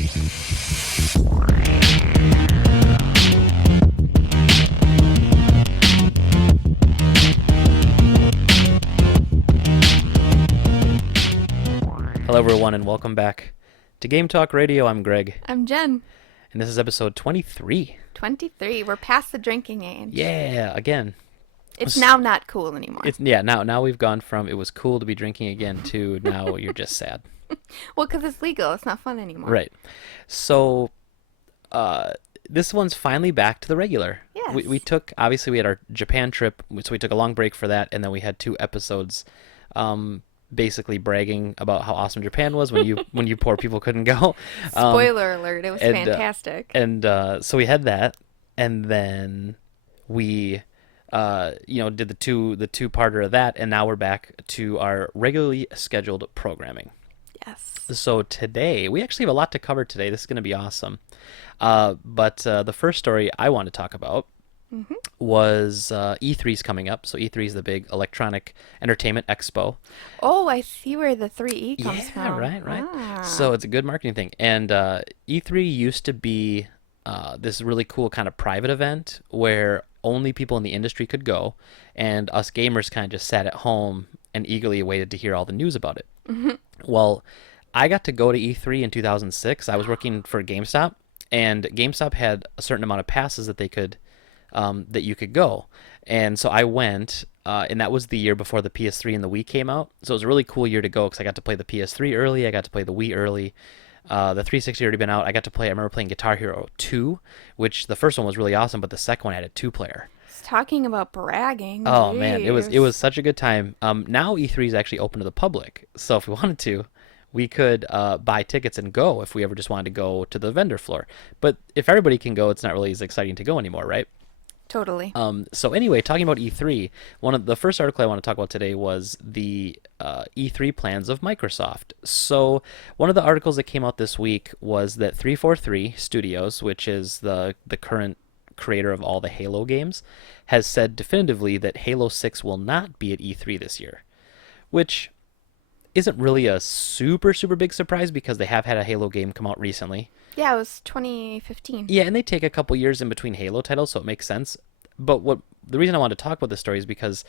Hello, everyone, and welcome back to Game Talk Radio. I'm Greg, I'm Jen. and this is episode 23. 23. We're past the drinking age. Yeah, again. It's now not cool anymore. Now we've gone from it was cool to be drinking again to now you're just sad. Well, because it's legal. It's not fun anymore. Right. So, this one's finally back to the regular. Yes. We had our Japan trip, so we took a long break for that, and then we had 2 episodes basically bragging about how awesome Japan was when you poor people couldn't go. Spoiler alert, it was fantastic. So we had that, and then we did the two-parter of that, and now we're back to our regularly scheduled programming. Yes. So today, we actually have a lot to cover today. This is going to be awesome. But the first story I want to talk about was E3's coming up. So E3 is the big electronic entertainment expo. Oh, I see where the 3E comes from. Yeah, right. Ah. So it's a good marketing thing. And E3 used to be this really cool kind of private event where only people in the industry could go, and us gamers kind of just sat at home and eagerly waited to hear all the news about it. Well, I got to go to E3 in 2006. I was working for GameStop, and GameStop had a certain amount of passes that they could that you could go. And so I went, and that was the year before the PS3 and the Wii came out. So it was a really cool year to go because I got to play the PS3 early, I got to play the Wii early. The 360 had already been out. I remember playing Guitar Hero 2, which the first one was really awesome, but the second one had a 2-player. It's talking about bragging. Oh, Jeez. man, it was such a good time. Now E3 is actually open to the public, so if we wanted to, we could buy tickets and go if we ever just wanted to go to the vendor floor. But if everybody can go, it's not really as exciting to go anymore, right? Totally. So anyway, talking about E3, the first article I want to talk about today was the E3 plans of Microsoft. So one of the articles that came out this week was that 343 Studios, which is the current creator of all the Halo games, has said definitively that Halo 6 will not be at E3 this year, which isn't really a super, super big surprise because they have had a Halo game come out recently. Yeah, it was 2015. Yeah, and they take a couple years in between Halo titles, so it makes sense. But the reason I wanted to talk about this story is because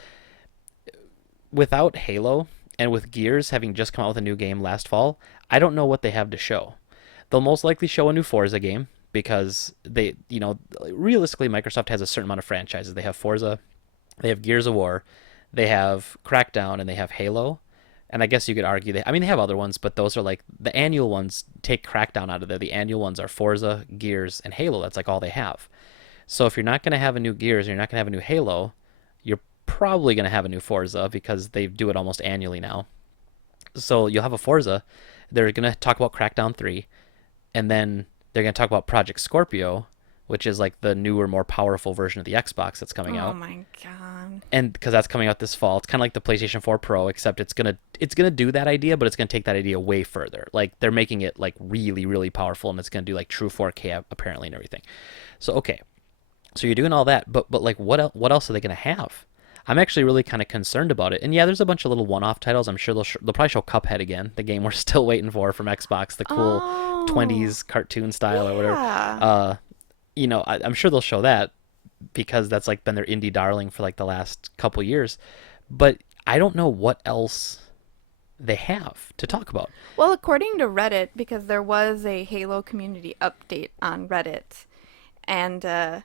without Halo and with Gears having just come out with a new game last fall, I don't know what they have to show. They'll most likely show a new Forza game because realistically, Microsoft has a certain amount of franchises. They have Forza, they have Gears of War, they have Crackdown, and they have Halo. And I guess you could argue they have other ones, but those are like the annual ones. Take Crackdown out of there. The annual ones are Forza, Gears, and Halo. That's like all they have. So if you're not going to have a new Gears, or you're not going to have a new Halo, you're probably going to have a new Forza because they do it almost annually now. So you'll have a Forza. They're going to talk about Crackdown 3, and then they're going to talk about Project Scorpio, which is like the newer, more powerful version of the Xbox that's coming out. Oh my god! And because that's coming out this fall, it's kind of like the PlayStation 4 Pro, except it's gonna do that idea, but it's gonna take that idea way further. Like they're making it like really, really powerful, and it's gonna do like true 4K apparently and everything. So okay, so you're doing all that, but like what else are they gonna have? I'm actually really kind of concerned about it. And yeah, there's a bunch of little one-off titles. I'm sure they'll probably show Cuphead again, the game we're still waiting for from Xbox, the cool 20s cartoon style or whatever. I'm sure they'll show that because that's like been their indie darling for like the last couple years. But I don't know what else they have to talk about. Well, according to Reddit, because there was a Halo community update on Reddit, and the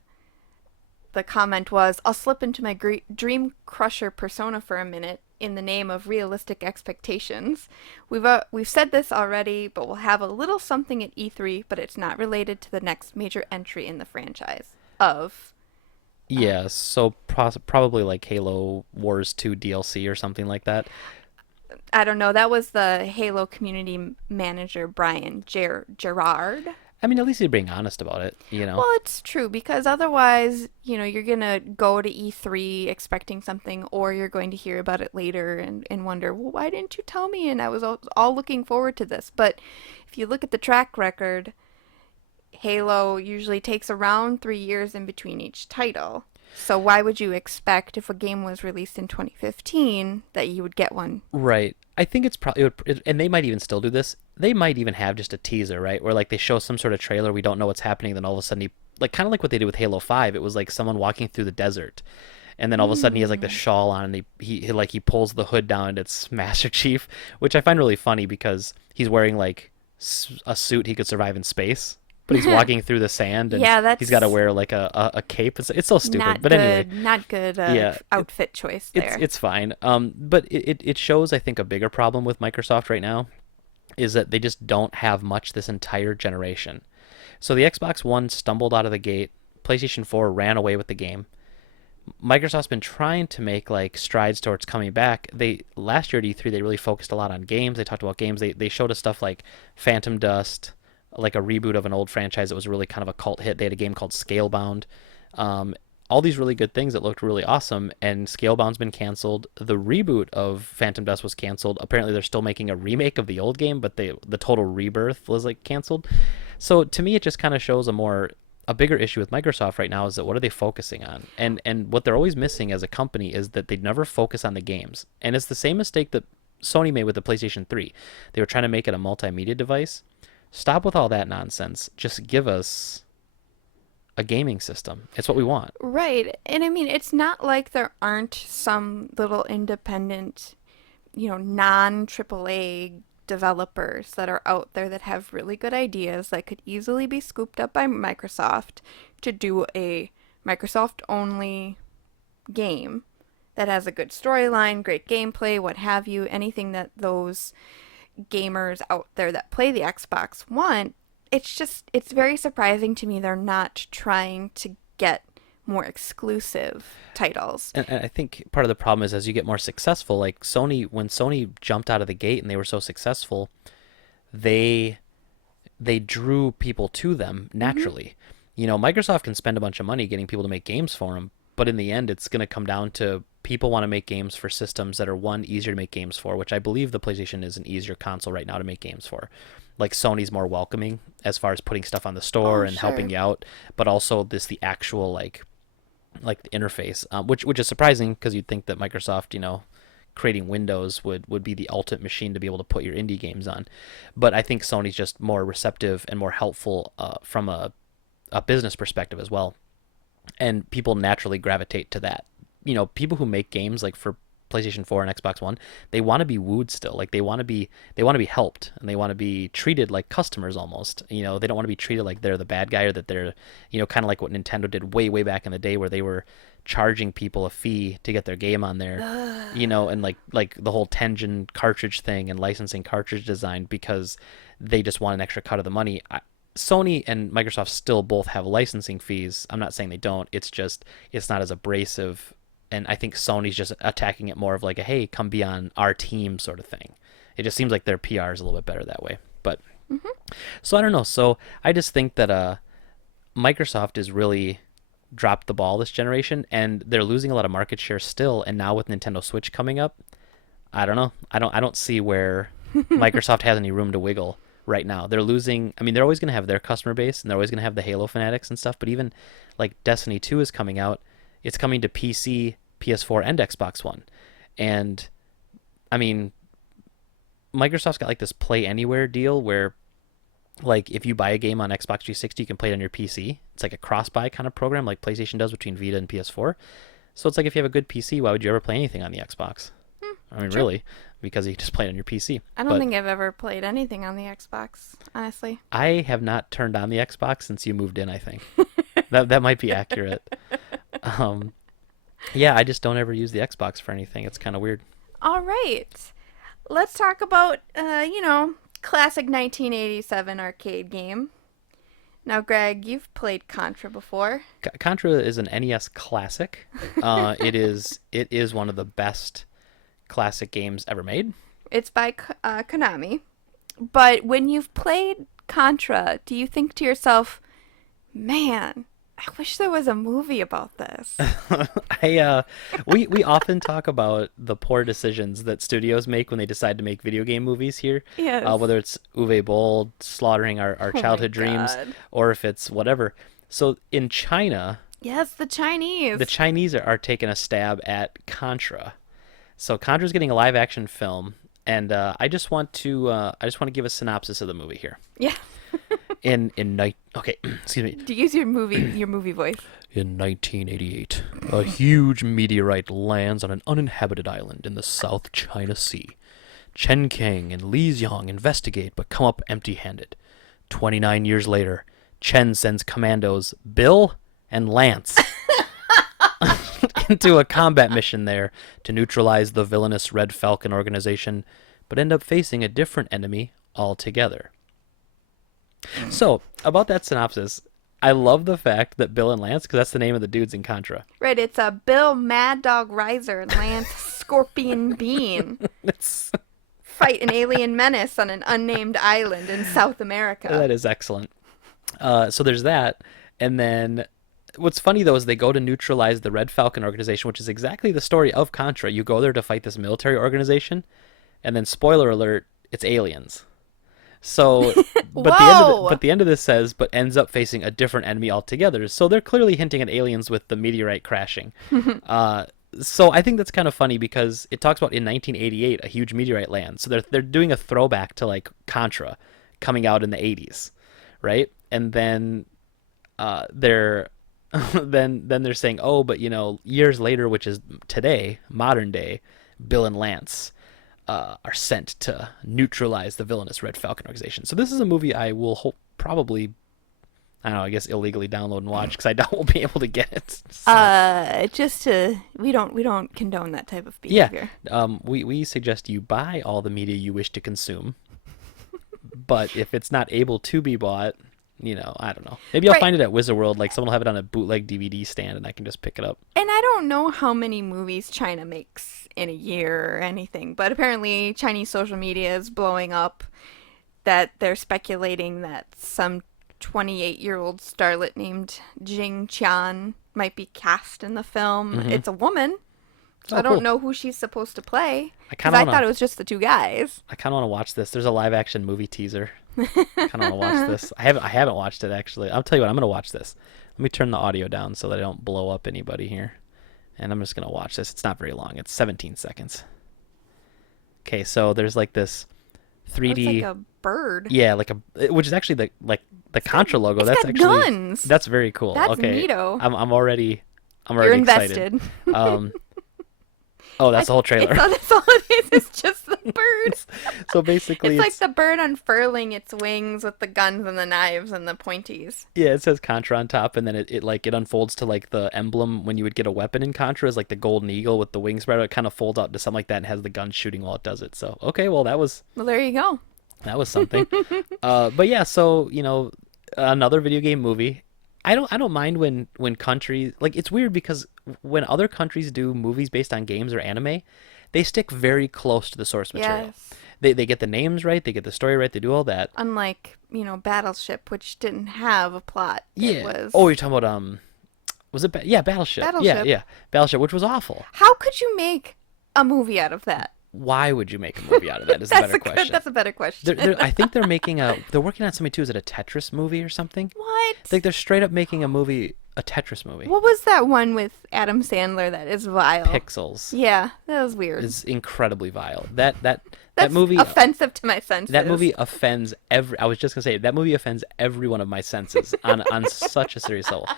comment was, "I'll slip into my Dream Crusher persona for a minute in the name of realistic expectations. We've said this already, but we'll have a little something at E3, but it's not related to the next major entry in the franchise of." Yeah, so probably like Halo Wars 2 DLC or something like that. I don't know. That was the Halo community manager, Brian Gerard. I mean, at least you're being honest about it, Well, it's true, because otherwise, you're going to go to E3 expecting something, or you're going to hear about it later and wonder, well, why didn't you tell me? And I was all looking forward to this. But if you look at the track record, Halo usually takes around 3 years in between each title. So why would you expect if a game was released in 2015 that you would get one? Right. I think it's probably, and they might even still do this. They might even have just a teaser, right? Where like they show some sort of trailer, we don't know what's happening, then all of a sudden like kind of like what they did with Halo 5. It was like someone walking through the desert, and then all of a sudden he has like the Mm. shawl on, and he pulls the hood down, and it's Master Chief, which I find really funny because he's wearing like a suit he could survive in space, but he's walking through the sand, and Yeah, he's got to that's wear like a cape. It's so stupid, not but anyway, good. Not good yeah, outfit choice it's there. it's fine. But it shows, I think, a bigger problem with Microsoft right now is that they just don't have much this entire generation. So the Xbox One stumbled out of the gate. PlayStation 4 ran away with the game. Microsoft's been trying to make like strides towards coming back. They last year at E3 they really focused a lot on games. They talked about games. They showed us stuff like Phantom Dust, like a reboot of an old franchise that was really kind of a cult hit. They had a game called Scalebound. Um, all these really good things that looked really awesome, and Scalebound's been canceled. The reboot of Phantom Dust was canceled. Apparently, they're still making a remake of the old game, but the total rebirth was like canceled. So to me, it just kind of shows a bigger issue with Microsoft right now is that what are they focusing on? And what they're always missing as a company is that they never focus on the games. And it's the same mistake that Sony made with the PlayStation 3. They were trying to make it a multimedia device. Stop with all that nonsense. Just give us a gaming system. It's what we want. Right. And I mean, it's not like there aren't some little independent, non AAA developers that are out there that have really good ideas that could easily be scooped up by Microsoft to do a Microsoft only game that has a good storyline, great gameplay, what have you, anything that those gamers out there that play the Xbox want. It's very surprising to me they're not trying to get more exclusive titles. And I think part of the problem is as you get more successful, like Sony, when Sony jumped out of the gate and they were so successful, they they drew people to them Hmm. naturally. You know, Microsoft can spend a bunch of money getting people to make games for them, but in the end, it's going to come down to people want to make games for systems that are one easier to make games for, which I believe the PlayStation is an easier console right now to make games for. Like Sony's more welcoming as far as putting stuff on the store Oh, and helping sure. you out, but also the actual like the interface, which is surprising because you'd think that Microsoft, you know, creating Windows would be the ultimate machine to be able to put your indie games on. But I think Sony's just more receptive and more helpful from a business perspective as well. And people naturally gravitate to that. You know, people who make games like for PlayStation 4 and Xbox One, they want to be wooed still. Like they want to be helped and they want to be treated like customers almost. You know, they don't want to be treated like they're the bad guy or that they're, you know, kind of like what Nintendo did way back in the day where they were charging people a fee to get their game on there. You know, and like the whole Tengen cartridge thing and licensing cartridge design because they just want an extra cut of the money. Sony and Microsoft still both have licensing fees. I'm not saying they don't. It's just it's not as abrasive, and I think Sony's just attacking it more of like a hey, come be on our team sort of thing. It just seems like their PR is a little bit better that way. But Hmm. so I don't know. So I just think that Microsoft is really dropped the ball this generation, and they're losing a lot of market share still. And now with Nintendo Switch coming up, I don't know. I don't see where Microsoft has any room to wiggle right now. They're losing. I mean, they're always going to have their customer base, and they're always going to have the Halo fanatics and stuff. But even like Destiny 2 is coming out. It's coming to PC, PS4, and Xbox One. And I mean, Microsoft's got like this Play Anywhere deal where like if you buy a game on Xbox 360, you can play it on your PC. It's like a cross-buy kind of program like PlayStation does between Vita and PS4. So it's like if you have a good PC, why would you ever play anything on the Xbox? I mean, True. really, because you just play it on your PC. I don't But think I've ever played anything on the Xbox, honestly. I have not turned on the Xbox since you moved in. I think that might be accurate. Um, yeah, I just don't ever use the Xbox for anything. It's kind of weird. All right. Let's talk about, classic 1987 arcade game. Now, Greg, you've played Contra before. Contra is an NES classic. It is one of the best classic games ever made. It's by Konami. But when you've played Contra, do you think to yourself, man, I wish there was a movie about this? We often talk about the poor decisions that studios make when they decide to make video game movies here, Yes. whether it's Uwe Boll slaughtering our Oh my childhood dreams, god. or if it's whatever. So in China, Yes, the Chinese. The Chinese are taking a stab at Contra. So Contra's getting a live action film, and I just want to give a synopsis of the movie here. Yeah. In night okay, excuse me. To use your movie voice. In 1988, a huge meteorite lands on an uninhabited island in the South China Sea. Chen Kang and Li Xiong investigate but come up empty-handed. 29 years later, Chen sends commandos Bill and Lance into a combat mission there to neutralize the villainous Red Falcon organization, but end up facing a different enemy altogether. So, about that synopsis, I love the fact that Bill and Lance, because that's the name of the dudes in Contra. Right, it's a Bill Mad Dog Riser and Lance Scorpion Bean It's fight an alien menace on an unnamed island in South America. That is excellent. So there's that, and then what's funny though is they go to neutralize the Red Falcon organization, which is exactly the story of Contra. You go there to fight this military organization, and then spoiler alert, it's aliens. So, but the end of this says, but ends up facing a different enemy altogether. So they're clearly hinting at aliens with the meteorite crashing. So I think that's kind of funny because it talks about in 1988 a huge meteorite lands. So they're doing a throwback to like Contra coming out in the 80s, right? And then they're then they're saying, oh, but years later, which is today, modern day, Bill and Lance are sent to neutralize the villainous Red Falcon organization. So this is a movie I will probably, I don't know, I guess illegally download and watch because I doubt we'll be able to get it. So. We don't condone that type of behavior. Yeah. We suggest you buy all the media you wish to consume, but if it's not able to be bought, I don't know. Maybe I'll find it at Wizard World. Like someone will have it on a bootleg DVD stand, and I can just pick it up. And I don't know how many movies China makes in a year or anything, but apparently Chinese social media is blowing up that they're speculating that some 28-year-old starlet named Jing Qian might be cast in the film. Mm-hmm. It's a woman, so Oh, I don't cool. know who she's supposed to play. I Because kind I of thought it was just the two guys. I kind of want to watch this. There's a live action movie teaser. I kind of want to watch this. I haven't watched it actually. I'll tell you what. I'm gonna watch this. Let me turn the audio down so that I don't blow up anybody here. And I'm just gonna watch this. It's not very long. It's 17 seconds. Okay, so there's like this 3D. It's like a bird. Yeah, which is actually the Contra logo. It's That's got actually guns. That's very cool. That's okay, neato. I'm already You're excited. invested. Oh, that's the whole trailer. That's all it is. It's just the bird. So basically, It's like the bird unfurling its wings with the guns and the knives and the pointies. yeah, it says Contra on top, and then it unfolds to like the emblem when you would get a weapon in Contra is like the golden eagle with the wings spread out. It kind of folds out to something like that and has the gun shooting while it does it. So okay, well that was Well, there you go. something. But yeah, so another video game movie. I don't mind when countries like it's weird because when other countries do movies based on games or anime, they stick very close to the source material. Yes. They get the names right, they get the story right, they do all that. Unlike, Battleship, which didn't have a plot. Yeah. It was... Oh, you're talking about was it Battleship? Battleship. Yeah. Battleship, which was awful. How could you make a movie out of that? Why would you make a movie out of that? Is a better question. That's a better question. I think they're working on something too. Is it a Tetris movie or something? What? Like they're straight up making a Tetris movie. What was that one with Adam Sandler that is vile? Pixels. Yeah, that was weird. Is incredibly vile. That That's movie offensive to my senses. That movie offends I was just gonna say that movie offends every one of my senses on such a serious level.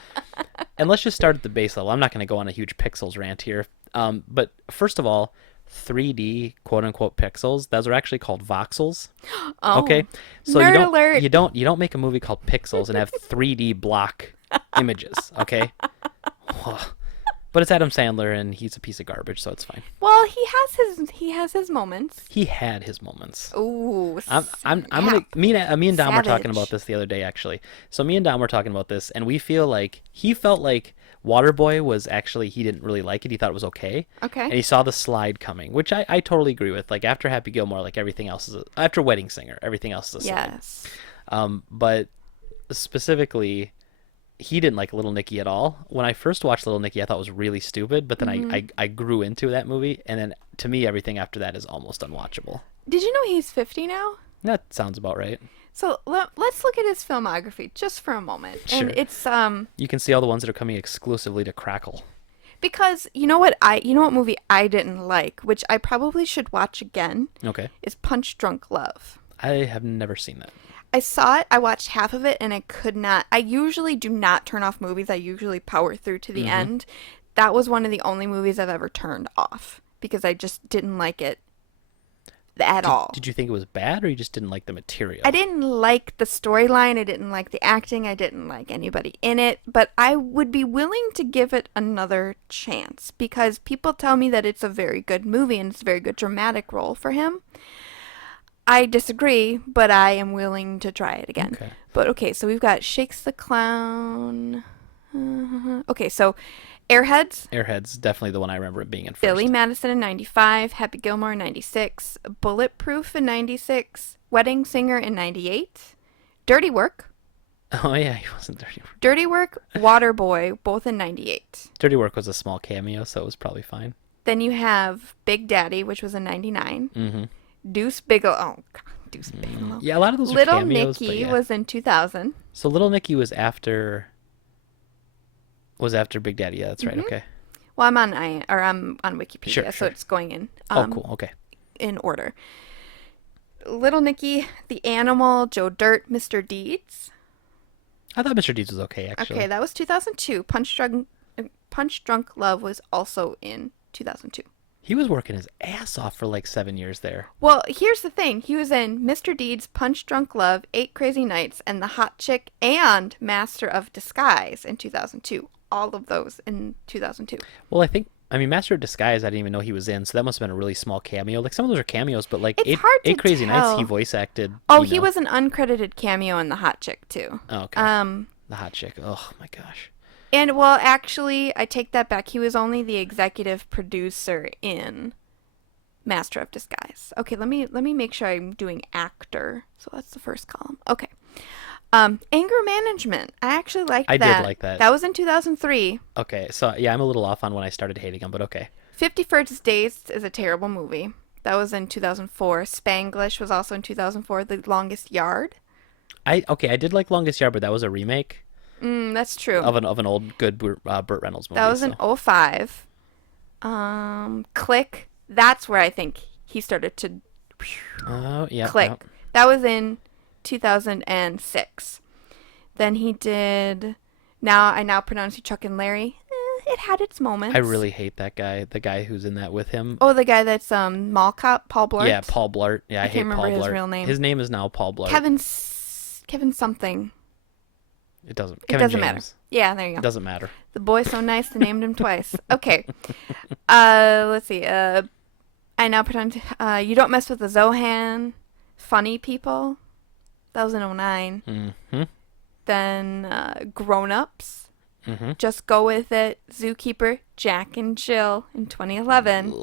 And let's just start at the base level. I'm not gonna go on a huge Pixels rant here. But first of all, 3D quote unquote pixels, those are actually called voxels. Oh, Okay, so nerd alert. you don't make a movie called Pixels and have 3D block images. Okay, but it's Adam Sandler and he's a piece of garbage, so it's fine. Well, he has his moments. He had his moments. Ooh. I'm gonna me and Dom were talking Savage. about this the other day actually. So me and Dom were talking about this, and we feel like he felt like Waterboy was actually he didn't really like it. He thought it was okay. Okay. And he saw the slide coming, which I totally agree with. Like after Happy Gilmore, like everything else is after Wedding Singer, everything else is a slide. Yes. But specifically, he didn't like Little Nicky at all. When I first watched Little Nicky, I thought it was really stupid. But then I grew into that movie, and then to me, everything after that is almost unwatchable. Did you know he's 50 now? That sounds about right. So let's look at his filmography just for a moment. And Sure. it's You can see all the ones that are coming exclusively to Crackle. because you know what movie I didn't like, which I probably should watch again, Okay. is Punch Drunk Love. I have never seen that. I saw it, I watched half of it, and I could not. I usually do not turn off movies. I usually power through to the end. That was one of the only movies I've ever turned off because I just didn't like it at all. Did you think it was bad, or you just didn't like the material? I didn't like the storyline. I didn't like the acting. I didn't like anybody in it. But I would be willing to give it another chance because people tell me that it's a very good movie and it's a very good dramatic role for him. I disagree, but I am willing to try it again. Okay. But okay, so we've got Shakes the Clown. Okay, so Airheads, Airhead's definitely the one I remember it being in first. Billy Madison in 95, Happy Gilmore in 96, Bulletproof in 96, Wedding Singer in 98, Dirty Work, Oh yeah, he wasn't Dirty Work. Dirty Work, Waterboy, both in 98. Dirty Work was a small cameo, so it was probably fine. Then you have Big Daddy, which was in 99, Mm-hmm. Deuce Bigelow. Oh, God, Deuce Bigelow. Yeah, a lot of those Little are cameos, Nicky but yeah. was in 2000. So Little Nicky was after Big Daddy. Yeah, that's right. Mhm. Okay. Well, I'm on Wikipedia, Sure, so sure. it's going in Oh, cool. Okay. in order. Little Nicky, The Animal, Joe Dirt, Mr. Deeds. I thought Mr. Deeds was okay, actually. Okay, that was 2002. Punch Drunk Love was also in 2002. He was working his ass off for like 7 years there. Well, here's the thing. He was in Mr. Deeds, Punch Drunk Love, Eight Crazy Nights, and The Hot Chick, and Master of Disguise in 2002. All of those in 2002. Well, I mean, Master of Disguise, I didn't even know he was in, so that must have been a really small cameo. Like, some of those are cameos, but like It's hard to Eight Crazy Nights, tell. he voice acted. Oh, you he know. was an uncredited cameo in The Hot Chick, too. Oh, okay. The Hot Chick. Oh my gosh. And, well, actually, I take that back. He was only the executive producer in Master of Disguise. Okay, let me make sure I'm doing actor. So that's the first column. Okay. Anger Management. I actually liked I that. did like that. That was in 2003. Okay, so yeah, I'm a little off on when I started hating him, but okay. 51st Days is a terrible movie. That was in 2004. Spanglish was also in 2004. The Longest Yard. I did like Longest Yard, but that was a remake That's true. of an old good Burt Reynolds movie. That was in so. 05. Click. That's where I think he started to Oh, yeah. click. Yep. That was in 2006. Then he did I Now Pronounce You Chuck and Larry. It had its moments. I really hate that guy. The guy who's in that with him. Oh, the guy that's Mall Cop, Paul Blart. Yeah, Paul Blart. Yeah, I hate can't Paul remember Blart. his real name. His name is now Paul Blart. Kevin something. It doesn't. It Kevin doesn't matter. James. Yeah, there you go. It doesn't matter. The boy's so nice they named him twice. Okay. Let's see. I Now Pronounce You Don't Mess with the Zohan. Funny People. That was in 09. Mm-hmm. Then Grown Ups. Mm-hmm. Just Go With It, Zookeeper, Jack and Jill in 2011.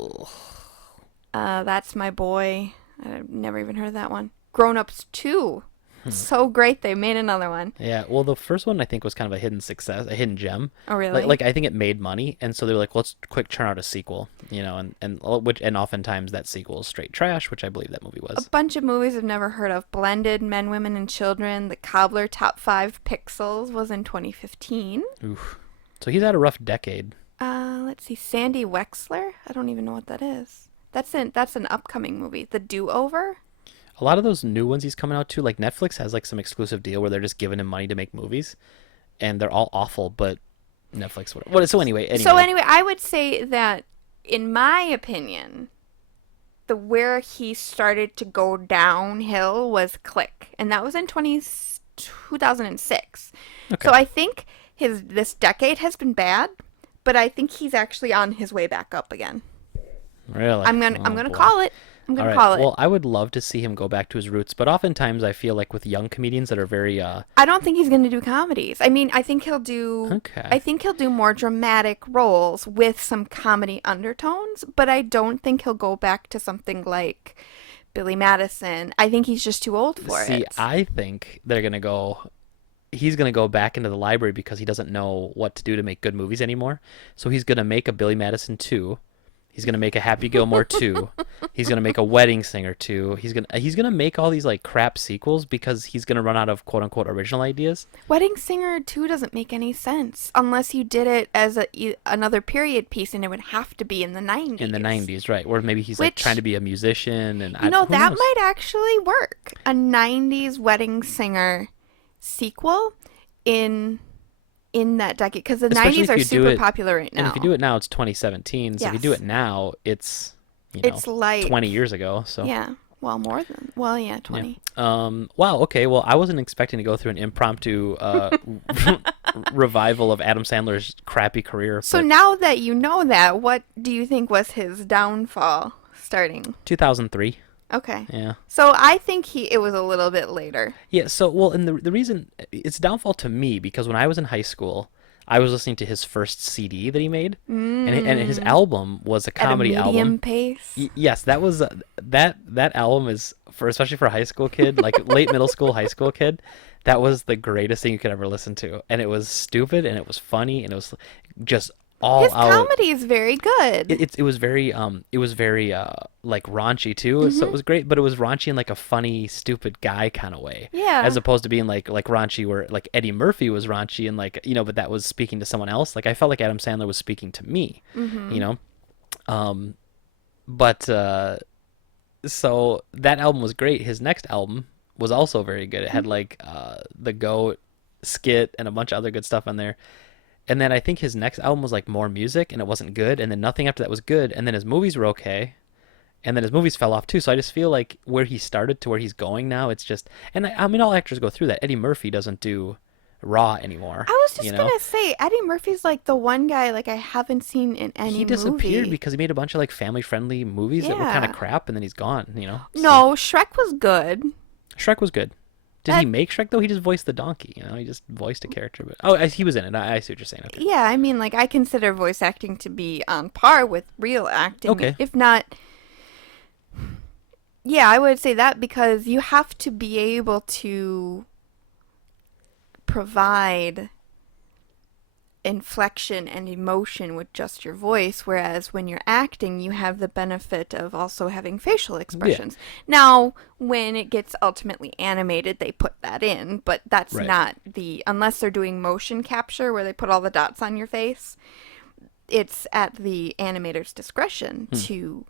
That's My Boy. I've never even heard of that one. Grown Ups 2. So great they made another one. Yeah, well, the first one I think was kind of a hidden success, a hidden gem. Oh, really? Like I think it made money, and so they were like, let's quick churn out a sequel, and oftentimes that sequel is straight trash, which I believe that movie was. A bunch of movies I've never heard of. Blended, Men, Women, and Children. The Cobbler Top 5 Pixels was in 2015. Oof. So he's had a rough decade. Let's see. Sandy Wexler? I don't even know what that is. That's an upcoming movie. The Do-Over? A lot of those new ones he's coming out to, like Netflix has like some exclusive deal where they're just giving him money to make movies, and they're all awful, but Netflix, whatever. Well, so anyway, I would say that, in my opinion, where he started to go downhill was Click, and that was in 2006. Okay. So I think this decade has been bad, but I think he's actually on his way back up again. Really? I'm gonna boy. call it. I'm gonna All right. call it. Well, I would love to see him go back to his roots, but oftentimes I feel like with young comedians that are very I don't think he's gonna do comedies. I mean, I think he'll do. Okay. I think he'll do more dramatic roles with some comedy undertones, but I don't think he'll go back to something like Billy Madison. I think he's just too old for it. See, I think he's gonna go back into the library because he doesn't know what to do to make good movies anymore. So he's gonna make a Billy Madison 2. He's gonna make a Happy Gilmore 2. He's gonna make a Wedding Singer 2. He's gonna make all these like crap sequels because he's gonna run out of quote unquote original ideas. Wedding Singer 2 doesn't make any sense unless you did it as another period piece, and it would have to be in the 90s. In the 90s, right? Or maybe he's like trying to be a musician, and that who knows? might actually work. A 90s Wedding Singer sequel in that decade, because the Especially 90s are super popular right now. And if you do it now, it's 2017. So if you do it now, it's it's like 20 years ago. So yeah, well, more than 20. Yeah. Wow. Okay. Well, I wasn't expecting to go through an impromptu revival of Adam Sandler's crappy career. So now that you know that, what do you think was his downfall starting? 2003. Okay. Yeah. So I think it was a little bit later. Yeah. So well, and the reason it's downfall to me because when I was in high school, I was listening to his first CD that he made, and his album was a comedy At a medium album. pace. Yes, that was that album is especially for a high school kid, like late middle school, high school kid. That was the greatest thing you could ever listen to, and it was stupid, and it was funny, and it was just all his out. comedy is very good. It was very like raunchy too, so it was great, but it was raunchy in like a funny, stupid guy kind of way. Yeah. As opposed to being like raunchy where like Eddie Murphy was raunchy and like but that was speaking to someone else. Like I felt like Adam Sandler was speaking to me. But so that album was great. His next album was also very good. It had like the Goat skit and a bunch of other good stuff on there. And then I think his next album was like more music, and it wasn't good. And then nothing after that was good. And then his movies were okay. And then his movies fell off too. So I just feel like where he started to where he's going now, it's just. And I mean, all actors go through that. Eddie Murphy doesn't do Raw anymore. I was just gonna say Eddie Murphy's like the one guy like I haven't seen in any movie. He disappeared because he made a bunch of like family-friendly movies that were kind of crap, and then he's gone. No, Shrek was good. Shrek was good. Did he make Shrek though? He just voiced the donkey. He just voiced a character. But he was in it. I see what you're saying. Okay. Yeah, I mean, like I consider voice acting to be on par with real acting. Okay. If not, yeah, I would say that because you have to be able to provide inflection and emotion with just your voice, whereas when you're acting you have the benefit of also having facial expressions. Now when it gets ultimately animated they put that in, but that's not unless they're doing motion capture where they put all the dots on your face, it's at the animator's discretion to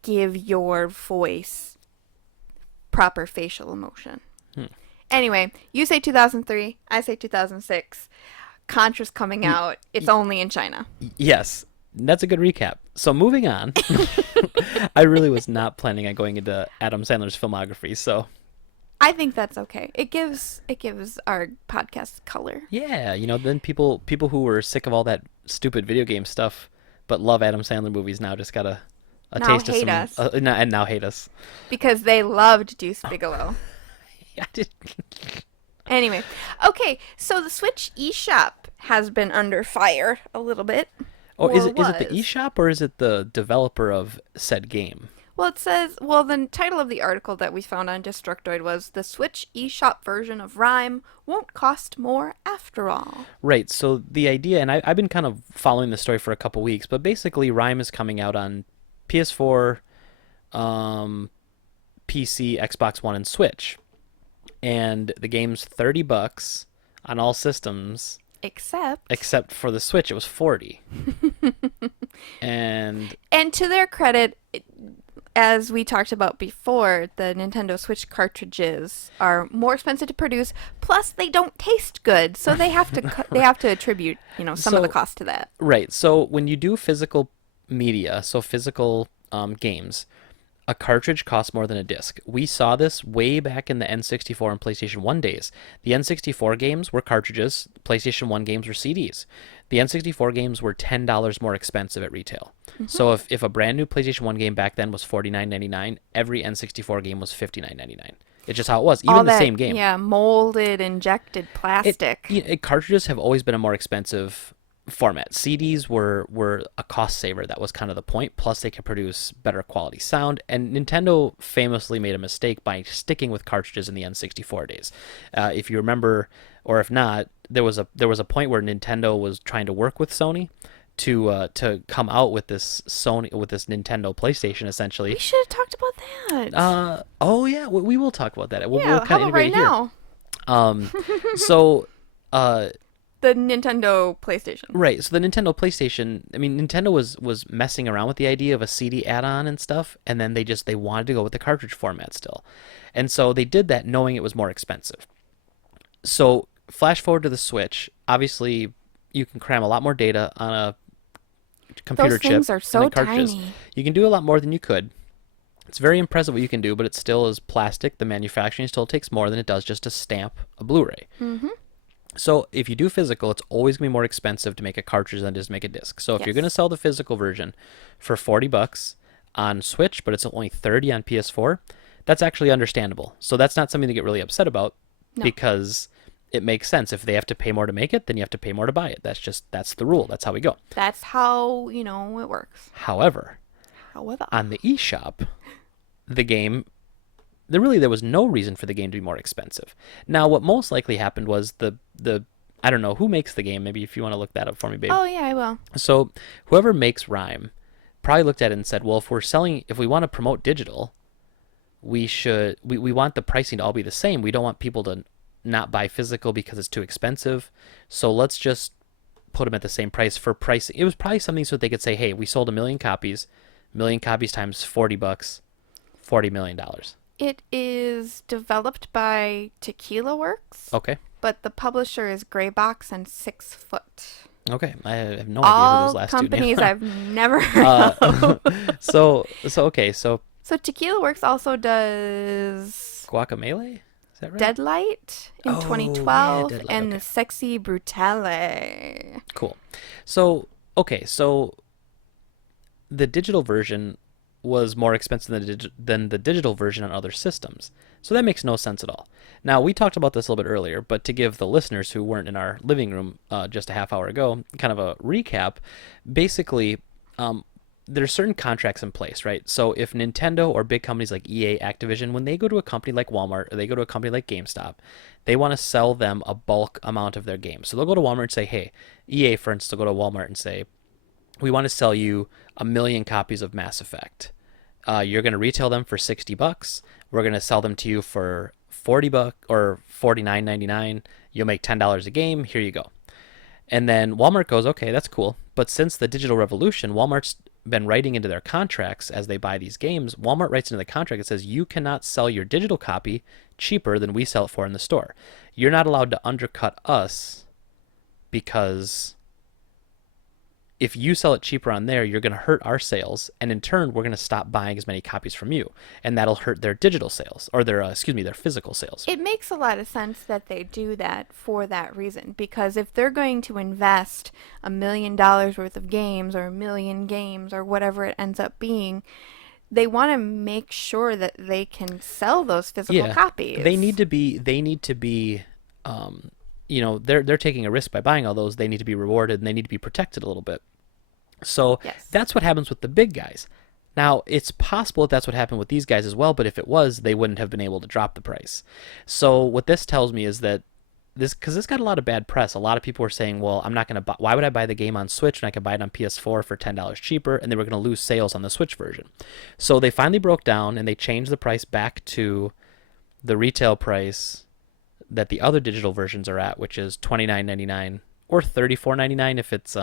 give your voice proper facial emotion. Anyway, you say 2003, I say 2006. Contra's coming out. It's only in China. Yes, that's a good recap. So moving on, I really was not planning on going into Adam Sandler's filmography. So I think that's okay. It gives our podcast color. Yeah, then people who were sick of all that stupid video game stuff but love Adam Sandler movies now just got a taste of some. Us. And now hate us because they loved Deuce Bigelow. I did. Anyway, okay, so the Switch eShop has been under fire a little bit. Oh, is it the eShop or is it the developer of said game? Well, it says, the title of the article that we found on Destructoid was "The Switch eShop version of Rhyme won't cost more after all." Right, so the idea, and I've been kind of following the story for a couple weeks, but basically Rhyme is coming out on PS4, PC, Xbox One, and Switch. And the game's $30 on all systems. Except for the Switch, it was $40. And to their credit, as we talked about before, the Nintendo Switch cartridges are more expensive to produce. Plus, they don't taste good, so they have to attribute some of the cost to that. Right. So when you do physical media, so physical games, a cartridge costs more than a disc. We saw this way back in the N64 and PlayStation 1 days. The N64 games were cartridges. PlayStation 1 games were CDs. The N64 games were $10 more expensive at retail. Mm-hmm. So if a brand new PlayStation 1 game back then was $49.99, every N64 game was $59.99. It's just how it was, even the same game. Yeah, molded, injected plastic. Cartridges have always been a more expensive format. CDs were a cost saver. That was kind of the point. Plus they could produce better quality sound, and Nintendo famously made a mistake by sticking with cartridges in the N64 days. If you remember, or if not, there was a point where Nintendo was trying to work with Sony to come out with this Nintendo PlayStation essentially. We should have talked about that. Oh yeah, we will talk about that. We'll Yeah, how kind of about right integrate it here. now? So uh, The Nintendo PlayStation. right, so the Nintendo PlayStation, I mean, Nintendo was messing around with the idea of a CD add-on and stuff, and then they wanted to go with the cartridge format still, and so they did that knowing it was more expensive. So flash forward to the Switch. Obviously, you can cram a lot more data on a computer Those things chip are and so then cartridges. tiny. You can do a lot more than you could. It's very impressive what you can do, but it still is plastic. The manufacturing still takes more than it does just to stamp a Blu-ray. Mm-hmm. So if you do physical, it's always going to be more expensive to make a cartridge than it is to make a disc. So if you're going to Yes. sell the physical version for $40 on Switch, but it's only 30 on PS4, that's actually understandable. So that's not something to get really upset about No. because it makes sense. If they have to pay more to make it, then you have to pay more to buy it. That's the rule. That's how we go. That's how, it works. However, However. on the eShop, the game there was no reason for the game to be more expensive. Now, what most likely happened was the I don't know who makes the game. Maybe if you want to look that up for me, babe. Oh, yeah, I will. So whoever makes Rhyme probably looked at it and said, well, if we want to promote digital, we want the pricing to all be the same. We don't want people to not buy physical because it's too expensive. So let's just put them at the same price for pricing. It was probably something so that they could say, hey, we sold 1 million copies times $40, $40 million. It is developed by Tequila Works, Okay. but the publisher is Graybox and 6 Foot. Okay. I have no idea who All those last companies two names I've never heard are. of. Okay. So So Tequila Works also does Guacamole? Is that right? Deadlight in Oh, yeah, 2012 Deadlight, and okay. the Sexy Brutale. Cool. So, okay. So the digital version was more expensive than the digital version on other systems. So that makes no sense at all. Now, we talked about this a little bit earlier, but to give the listeners who weren't in our living room just a half hour ago kind of a recap, basically, there's certain contracts in place, right? So if Nintendo or big companies like EA, Activision, when they go to a company like Walmart or they go to a company like GameStop, they want to sell them a bulk amount of their games. So they'll go to Walmart and say, hey, EA, for instance, will go to Walmart and say, we want to sell you 1 million copies of Mass Effect. You're going to retail them for $60. We're going to sell them to you for $40 or $49.99. You'll make $10 a game. Here you go. And then Walmart goes, okay, that's cool. But since the digital revolution, Walmart's been writing into their contracts as they buy these games. Walmart writes into the contract that says you cannot sell your digital copy cheaper than we sell it for in the store. You're not allowed to undercut us because if you sell it cheaper on there, you're going to hurt our sales, and in turn, we're going to stop buying as many copies from you, and that'll hurt their digital sales or their physical sales. It makes a lot of sense that they do that for that reason, because if they're going to invest $1 million worth of games or 1 million games or whatever it ends up being, they want to make sure that they can sell those physical copies. They need to be. They're taking a risk by buying all those. They need to be rewarded and they need to be protected a little bit. So Yes. that's what happens with the big guys. Now, it's possible that that's what happened with these guys as well, but if it was, they wouldn't have been able to drop the price. So what this tells me is that because this got a lot of bad press. A lot of people were saying, well, I'm not going to buy, why would I buy the game on Switch when I could buy it on PS4 for $10 cheaper? And they were going to lose sales on the Switch version. So they finally broke down and they changed the price back to the retail price that the other digital versions are at, which is $29.99 or $34.99 if it's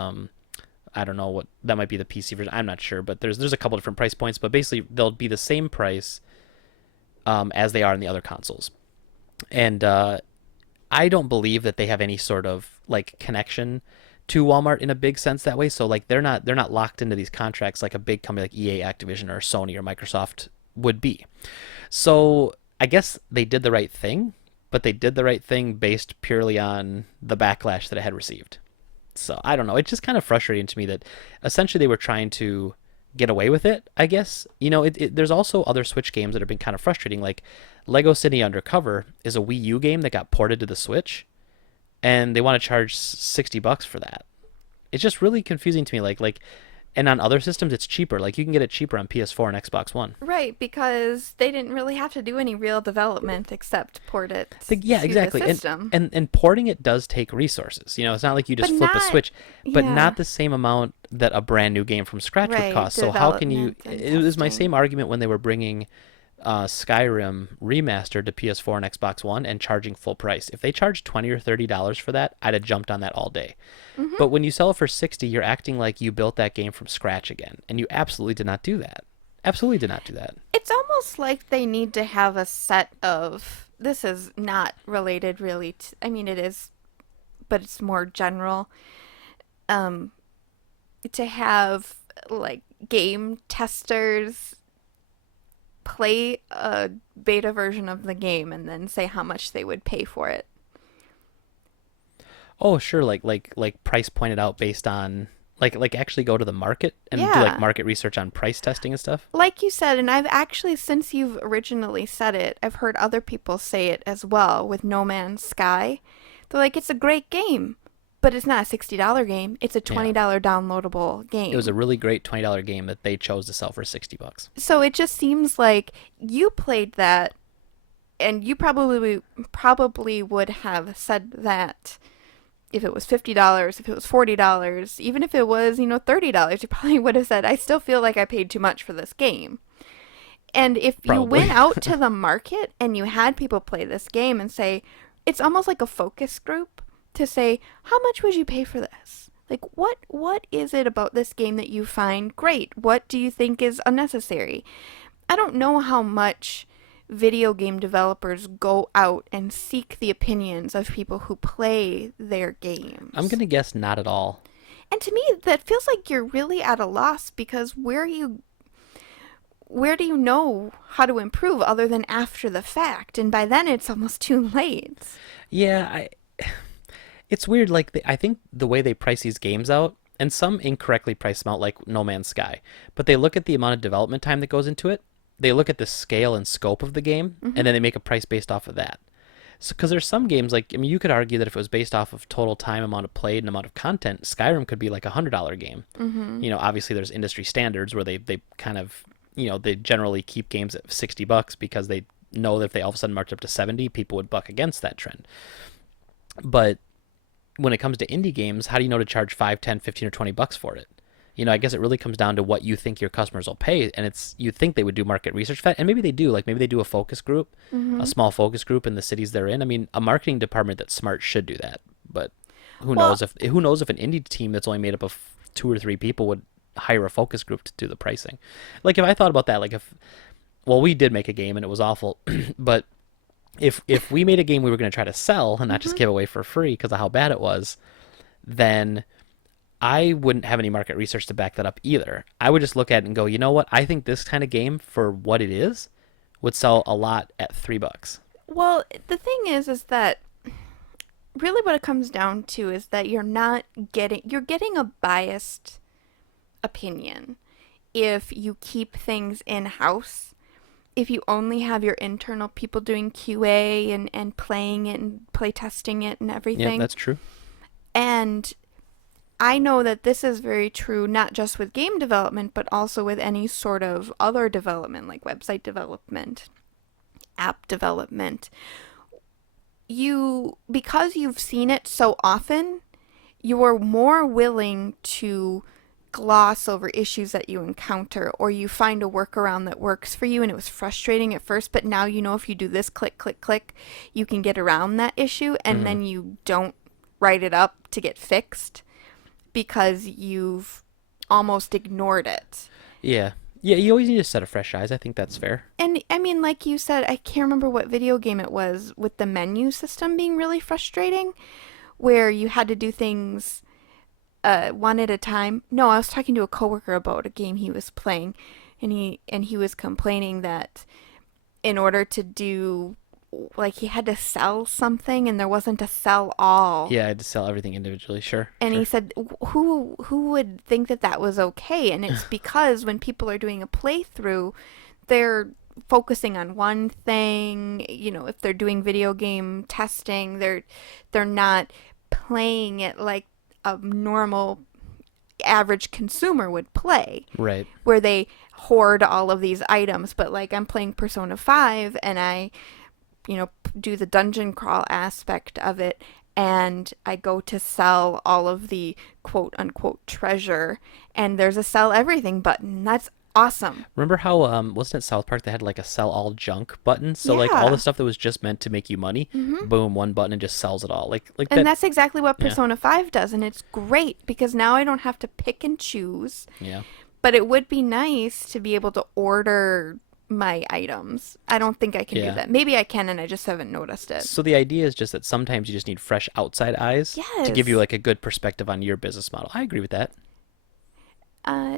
I don't know what that might be the PC version. I'm not sure, but there's a couple different price points, but basically they'll be the same price as they are in the other consoles. And I don't believe that they have any sort of like connection to Walmart in a big sense that way. So like they're not locked into these contracts like a big company like EA, Activision, or Sony or Microsoft would be. So I guess they did the right thing, but they did the right thing based purely on the backlash that it had received. So I don't know. It's just kind of frustrating to me that essentially they were trying to get away with it, I guess. There's also other Switch games that have been kind of frustrating. Like Lego City Undercover is a Wii U game that got ported to the Switch, and they want to charge $60 for that. It's just really confusing to me. Like And on other systems, it's cheaper. Like you can get it cheaper on PS4 and Xbox One. Right, because they didn't really have to do any real development except port it Yeah, to the exactly. system. And porting it does take resources. You know, it's not like you But just flip a not, switch, but yeah, not the same amount that a brand new game from scratch would right, cost. So how can you? development and It was my testing. same argument when they were bringing Skyrim remastered to PS4 and Xbox One and charging full price. If they charged $20 or $30 for that, I'd have jumped on that all day. Hmm. But when you sell it for 60, you're acting like you built that game from scratch again, and you absolutely did not do that. Absolutely did not do that. It's almost like they need to have a set of. This is not related really to. I mean, it is, but it's more general. Um, to have like game testers play a beta version of the game and then say how much they would pay for it. Oh, sure, like price pointed out based on like actually go to the market and do like Yeah. market research on price testing and stuff. Like you said, and I've actually, since you've originally said it, I've heard other people say it as well with No Man's Sky. They're like, it's a great game, but it's not a $60 game. It's a Yeah. $20 downloadable It was a game. really great $20 game that they chose to sell for $60. So it just seems like you played that and you probably would have said that if it was $50, if it was $40, even if it was, $30, you probably would have said, I still feel like I paid too much for this game. And if you Probably. went out to the market and you had people play this game and say, it's almost like a focus group to say, how much would you pay for this? Like what is it about this game that you find great? What do you think is unnecessary? I don't know how much video game developers go out and seek the opinions of people who play their I'm games. gonna guess not at all. And to me, that feels like you're really at a loss because where do you know how to improve other than after the fact? And by then, it's almost too late. Yeah, it's weird. Like I think the way they price these games out, and some incorrectly price them out, like No Man's Sky, but they look at the amount of development time that goes into it. They look at the scale and scope of the game, and Hmm. then they make a price based off of that. So, because there's some games like I mean, you could argue that if it was based off of total time, amount of played, and amount of content, Skyrim could be like $100 game. Hmm. You know, obviously there's industry standards where they kind of they generally keep games at $60 because they know that if they all of a sudden marked up to 70, people would buck against that trend. But when it comes to indie games, how do you know to charge 5, 10, 15, or $20 for it? I guess it really comes down to what you think your customers will pay, and it's you think they would do market research for that, and maybe they do. Like maybe they do a focus group, a Hmm. small focus group in the cities they're in. I mean, a marketing department that's smart should do that, but Well, who knows if an indie team that's only made up of 2 or 3 people would hire a focus group to do the pricing. Like if I thought about that, like if well, we did make a game and it was awful, but if we made a game we were going to try to sell and not just hmm, give away for free because of how bad it was, then I wouldn't have any market research to back that up either. I would just look at it and go, you know what? I think this kind of game for what it is would sell a lot at $3. well, the thing is that really what it comes down to is that you're getting a biased opinion if you keep things in house, if you only have your internal people doing QA and playing it and play testing it and Yep, everything. that's true. And I know that this is very true not just with game development, but also with any sort of other development, like website development, app development. Because you've seen it so often, you are more willing to gloss over issues that you encounter, or you find a workaround that works for you and it was frustrating at first, but now you know if you do this click click click you can get around that issue, and Hmm. then you don't write it up to get fixed because you've almost ignored it. Yeah. Yeah, you always need a set of fresh eyes. I think that's fair. And I mean, like you said, I can't remember what video game it was with the menu system being really frustrating, where you had to do things one at a time. No, I was talking to a coworker about a game he was playing, and he was complaining that in order to do, like, he had to sell something and there wasn't a sell all. Yeah, I had to sell everything individually. Sure, And he sure. said, who would think that that was okay? And it's because when people are doing a playthrough, they're focusing on one thing. If they're doing video game testing, they're not playing it like a normal average consumer would play, Right. where they hoard all of these items. But like I'm playing Persona 5 and I, do the dungeon crawl aspect of it, and I go to sell all of the quote unquote treasure, and there's a sell everything button. That's awesome. Remember how wasn't it South Park that had like a sell all junk button? So like all Yeah. the stuff that was just meant to make you money, boom, one button and just sells it all. Like And that. that's exactly what Yeah. Persona 5 does, and it's great because now I don't have to pick and choose. Yeah. But it would be nice to be able to order my items. I don't think I can Yeah. do that. Maybe I can and I just haven't noticed it. So the idea is just that sometimes you just need fresh outside eyes to give you Yes. like a good perspective on your business model. I agree with that.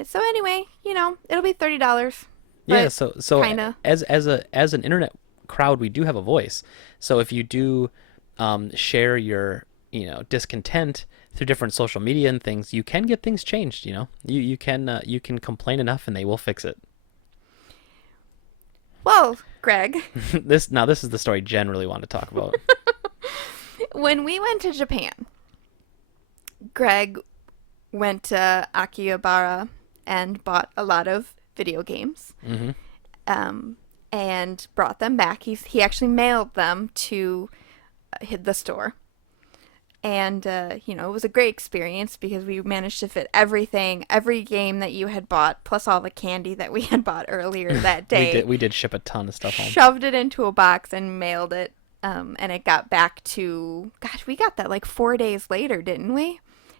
So anyway, it'll be $30. Yeah, But so kinda. as an internet crowd, we do have a voice. So if you do share your discontent through different social media and things, you can get things changed. You can complain enough and they will fix it. Well, Greg, This is the story I generally want to talk about. when we went to Japan, Greg went to Akihabara and bought a lot of video games, Hmm. and brought them back. He actually mailed them to the store. And, it was a great experience because we managed to fit everything, every game that you had bought, plus all the candy that we had bought earlier that day. We did ship a ton of stuff home. Shoved it into a box and mailed it. And it got back to, gosh, we got that like 4 days later, didn't we?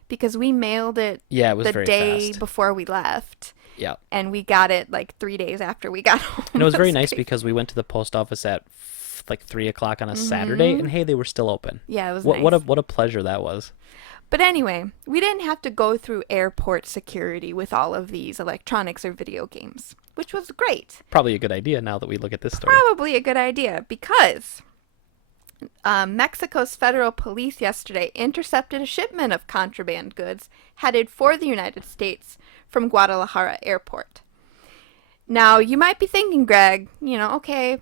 Because we mailed it Yeah, it was the very day fast. before we left. Yeah. And we got it like 3 days after we got home. And it was very nice great. because we went to the post office at like 3 o'clock on a Saturday, and hey, they were still open. Yeah, it was What nice. what a pleasure that was. But anyway, we didn't have to go through airport security with all of these electronics or video games, which was great. Probably a good idea now that we look at this story. Probably a good idea because Mexico's federal police yesterday intercepted a shipment of contraband goods headed for the United States from Guadalajara Airport. Now, you might be thinking, Greg, okay,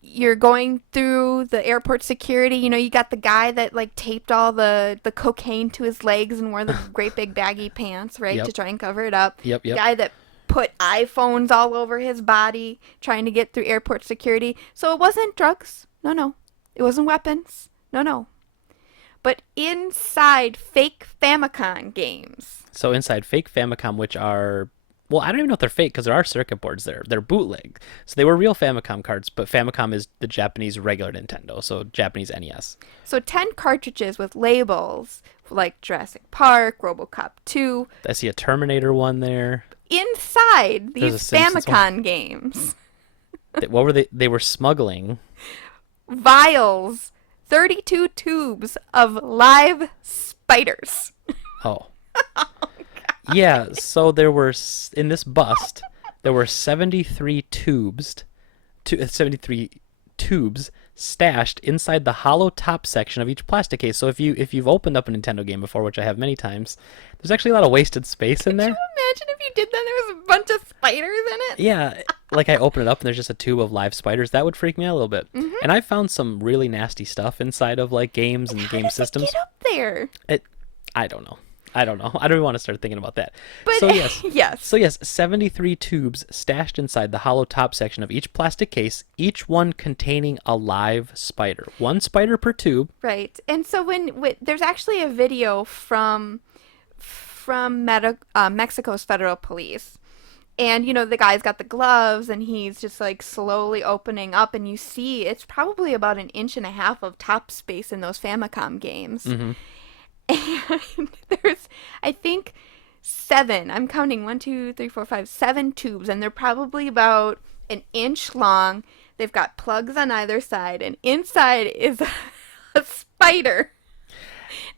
you're going through the airport security, you got the guy that like taped all the cocaine to his legs and wore the great big baggy pants, right, Yep. to try and cover it up. Yep. Guy that put iPhones all over his body trying to get through airport security. So it wasn't drugs. No. It wasn't weapons. No. But inside fake Famicom games. So inside fake Famicom, which are, well, I don't even know if they're fake because there are circuit boards there. They're bootleg. So they were real Famicom cards, but Famicom is the Japanese regular Nintendo, so Japanese NES. So 10 cartridges with labels like Jurassic Park, RoboCop 2, I see a Terminator one there. inside There's a these Simpsons Famicom games. What were they? They were smuggling. Vials, 32 tubes of live spiders. Oh. Yeah, so there were, in this bust, there were 73 tubes stashed inside the hollow top section of each plastic case. So if you've opened up a Nintendo game before, which I have many times, there's actually a lot of wasted space in Could there. you imagine if you did that? There was a bunch of spiders in it. Yeah, like I open it up and there's just a tube of live spiders. That would freak me out a little bit. Mm-hmm. And I found some really nasty stuff inside of like games and How game does systems. it get up there? I don't know. I don't even want to start thinking about that. But So yes. yes. So yes, 73 tubes stashed inside the hollow top section of each plastic case, each one containing a live spider. One spider per tube. Right. And so when there's actually a video from Mexico's federal police. And, the guy's got the gloves and he's just like slowly opening up, and you see it's probably about 1.5 inches of top space in those Famicom games. Mm-hmm. And there's, I think, 7. I'm counting 1, 2, 3, 4, 5, 7 tubes, and they're probably about 1 inch long. They've got plugs on either side, and inside is a spider.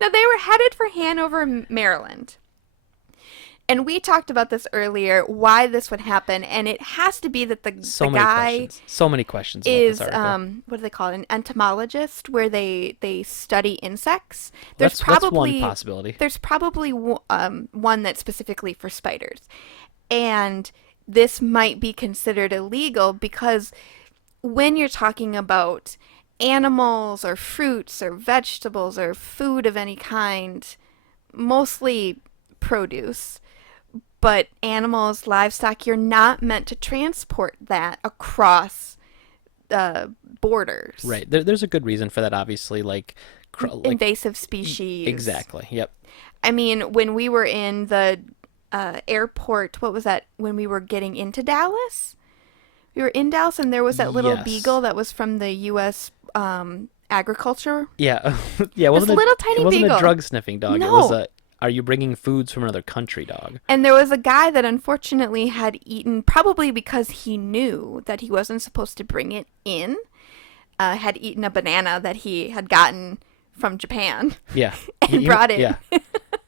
Now, they were headed for Hanover, Maryland. And we talked about this earlier, why this would happen, and it has to be that the guy So many questions about is this article. what do they call it? An entomologist, where they study insects. That's one possibility. There's probably one that's specifically for spiders, and this might be considered illegal because when you're talking about animals or fruits or vegetables or food of any kind, mostly produce. But animals, livestock, you're not meant to transport that across borders. Right. There's a good reason for that, obviously. Invasive species. Exactly. Yep. I mean, when we were in the airport, what was that? When we were getting into Dallas? We were in Dallas, and there was that little Yes. beagle that was from the U.S. Agriculture. Yeah. Yeah. This little tiny it wasn't beagle. a drug sniffing dog. No. It was a are you bringing foods from another country dog? And there was a guy that unfortunately had eaten, probably because he knew that he wasn't supposed to bring it in, had eaten a banana that he had gotten from Japan. Yeah. And brought it. Yeah.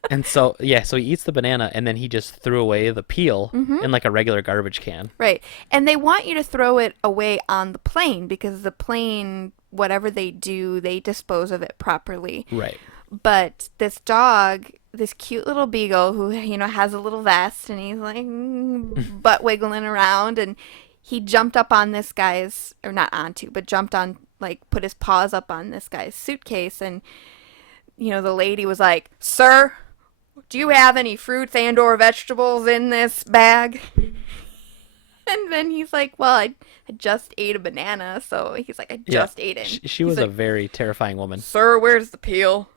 And so he eats the banana and then he just threw away the peel in like a regular garbage can. Right. And they want you to throw it away on the plane because the plane, whatever they do, they dispose of it properly. Right. But this dog, this cute little beagle who, has a little vest and he's like butt wiggling around, and he jumped up on this guy's, or not onto, but jumped on, like put his paws up on this guy's suitcase, and, the lady was like, "Sir, do you have any fruits and or vegetables in this bag?" And then he's like, "Well, I just ate a banana." So he's like, "I just ate it." She was a very terrifying woman. "Sir, where's the peel?"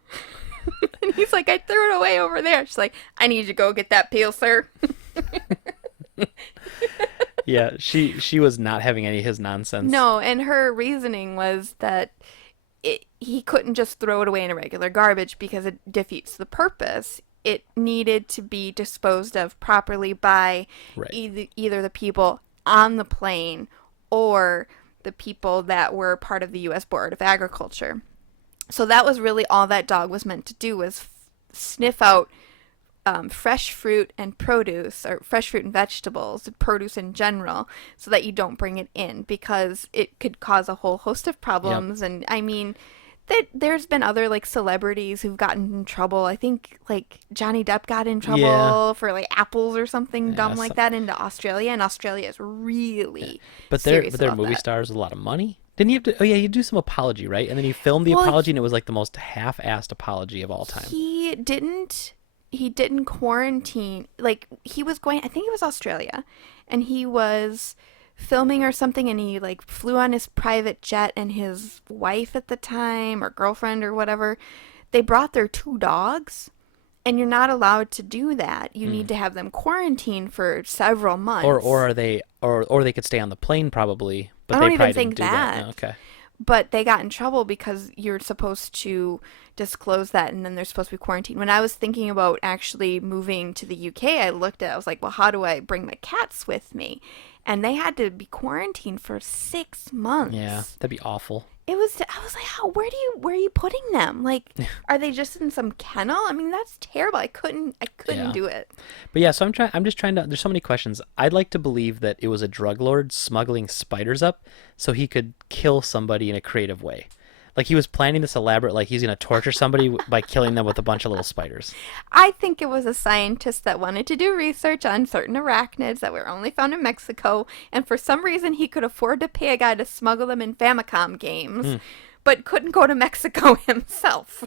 And he's like, "I threw it away over there." She's like, "I need you to go get that peel, sir." Yeah, she was not having any of his nonsense. No, and her reasoning was that he couldn't just throw it away in a regular garbage because it defeats the purpose. It needed to be disposed of properly by either the people on the plane or the people that were part of the U.S. Board of Agriculture. So that was really all that dog was meant to do, was sniff out fresh fruit and produce, or fresh fruit and vegetables, produce in general, so that you don't bring it in because it could cause a whole host of problems. Yep. And I mean, there's been other like celebrities who've gotten in trouble. I think like Johnny Depp got in trouble for like apples or something dumb like that into Australia, and Australia is really but they're movie stars with a lot of money. Didn't he have to? Oh yeah, he do some apology, right? And then he filmed the apology, and it was like the most half-assed apology of all time. He didn't quarantine. Like he was going, I think it was Australia, and he was filming or something, and he like flew on his private jet, and his wife at the time, or girlfriend or whatever, they brought their 2 dogs, and you're not allowed to do that. You need to have them quarantined for several months. Or they could stay on the plane probably, but I they don't probably even think didn't do that. that. Oh, okay. But they got in trouble because you're supposed to disclose that, and then they're supposed to be quarantined. When I was thinking about actually moving to the UK, I looked at it, I was like, well, how do I bring my cats with me? And they had to be quarantined for 6 months. Yeah, that'd be awful. I was like, where are you putting them? Like, are they just in some kennel? I mean, that's terrible. I couldn't do it. But yeah, so I'm just trying to, there's so many questions. I'd like to believe that it was a drug lord smuggling spiders up so he could kill somebody in a creative way. Like he was planning this elaborate, like he's going to torture somebody by killing them with a bunch of little spiders. I think it was a scientist that wanted to do research on certain arachnids that were only found in Mexico, and for some reason he could afford to pay a guy to smuggle them in Famicom games, but couldn't go to Mexico himself.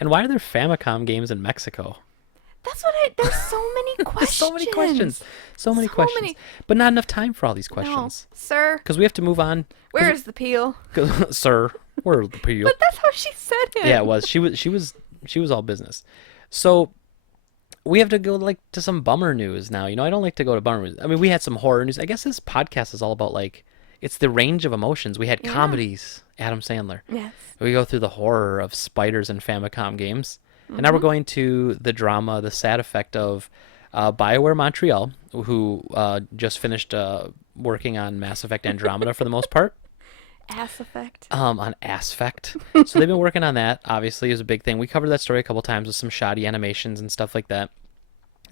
And why are there Famicom games in Mexico? There's so many questions. So many questions. So many questions. But not enough time for all these questions. No, sir. Because we have to move on. Where's the peel? Sir, where's the peel? But that's how she said it. Yeah, it was. She was all business. So we have to go like to some bummer news now. I don't like to go to bummer news. I mean, we had some horror news. I guess this podcast is all about like, it's the range of emotions. We had comedies, Adam Sandler. Yes. We go through the horror of spiders and Famicom games. And now we're going to the drama, the sad effect of BioWare Montreal, who just finished working on Mass Effect Andromeda for the most part. Ass Effect. On Ass Effect. So they've been working on that. Obviously, it was a big thing. We covered that story a couple times with some shoddy animations and stuff like that.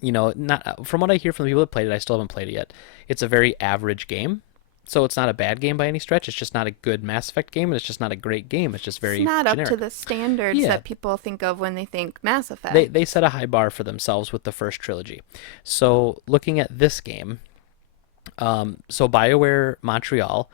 Not from what I hear from the people that played it, I still haven't played it yet. It's a very average game. So it's not a bad game by any stretch. It's just not a good Mass Effect game, and it's just not a great game. It's just very generic. It's not up to the standards that people think of when they think Mass Effect. They set a high bar for themselves with the first trilogy. So looking at this game, so BioWare Montreal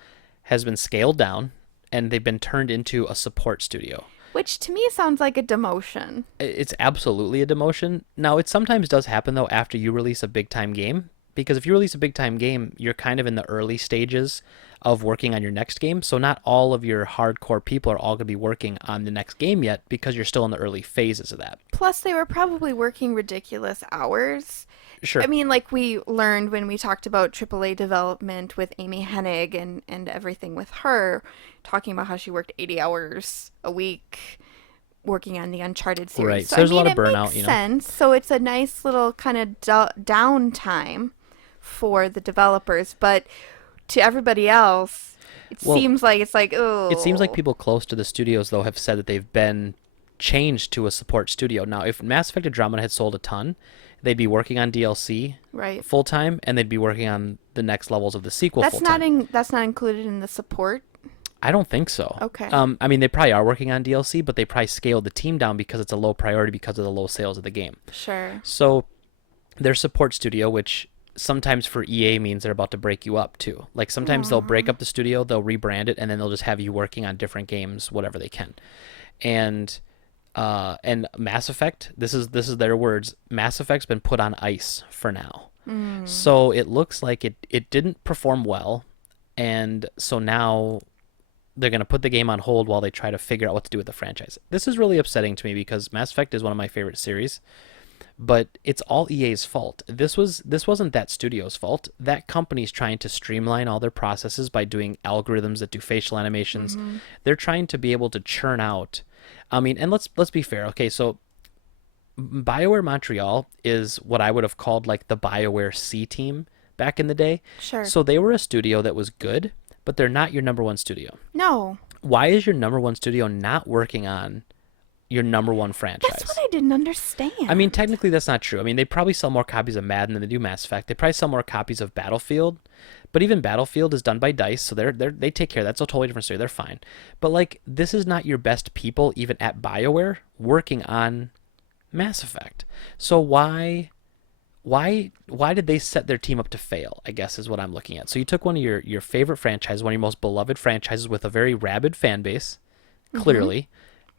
has been scaled down, and they've been turned into a support studio. Which to me sounds like a demotion. It's absolutely a demotion. Now, it sometimes does happen though after you release a big time game, because if you release a big time game, you're kind of in the early stages of working on your next game. So not all of your hardcore people are all going to be working on the next game yet because you're still in the early phases of that. Plus, they were probably working ridiculous hours. I Sure. mean, like we learned when we talked about AAA development with Amy Hennig and everything with her, talking about how she worked 80 hours a week working on the Uncharted Right. series. So So, I there's a mean, lot of it burnout, makes sense. So, it's a nice little kind of downtime for the developers. But to everybody else, it Well, seems like it's like, it seems like oh, people close to the studios though have said that they've been changed to a support studio. Now, if Mass Effect Andromeda had sold a ton, they'd be working on DLC right. full time, and they'd be working on the next levels of the sequel full That's not time. that's not included in the support. I don't think so. Okay. I mean, they probably are working on DLC, but they probably scaled the team down because it's a low priority because of the low sales of the game. Sure. So their support studio, which sometimes for EA means they're about to break you up too. Like sometimes they'll break up the studio, they'll rebrand it, and then they'll just have you working on different games, whatever they can. And Mass Effect, this is their words. Mass Effect's been put on ice for now. So it looks like it didn't perform well, and so now they're going to put the game on hold while they try to figure out what to do with the franchise. This is really upsetting to me because Mass Effect is one of my favorite series, but it's all EA's fault. This wasn't that studio's fault. That company's trying to streamline all their processes by doing algorithms that do facial animations. They're trying to be able to churn out. I mean, and let's be fair. Okay, so BioWare Montreal is what I would have called like the BioWare C team back in the day. Sure. So they were a studio that was good, but they're not your number one studio. No. Why is your number one studio not working on your number one franchise? That's what I didn't understand. I mean, technically that's not true. I mean, they probably sell more copies of Madden than they do Mass Effect. They probably sell more copies of Battlefield, but even Battlefield is done by DICE, so they take care. That's a totally different story. They're fine. But like, this is not your best people, even at BioWare, working on Mass Effect. So why did they set their team up to fail, I guess is what I'm looking at. So you took one of your favorite franchises, one of your most beloved franchises with a very rabid fan base, clearly,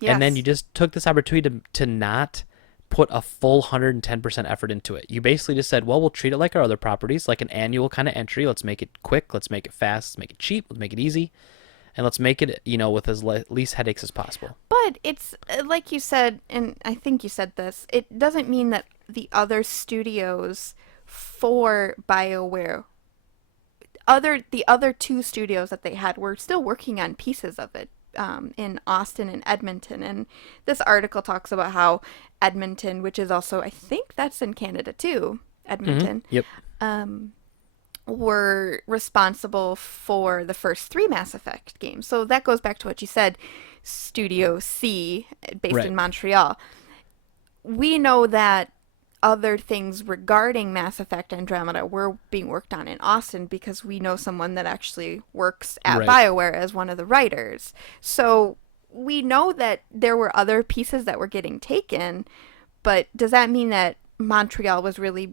and then Yes. you just took this opportunity to not put a full 110% effort into it. You basically just said, well, we'll treat it like our other properties, like an annual kind of entry. Let's make it quick, let's make it fast, let's make it cheap, let's make it easy, and let's make it, with as least headaches as possible. But it's like you said, and I think you said this, it doesn't mean that the other studios for BioWare, the other two studios that they had were still working on pieces of it in Austin and Edmonton. And this article talks about how Edmonton, which is also, I think that's in Canada too, Edmonton, Yep. were responsible for the first three Mass Effect games. So that goes back to what you said, Studio C, based Right. in Montreal. We know that other things regarding Mass Effect Andromeda were being worked on in Austin because we know someone that actually works at Right. BioWare as one of the writers. So we know that there were other pieces that were getting taken, but does that mean that Montreal was really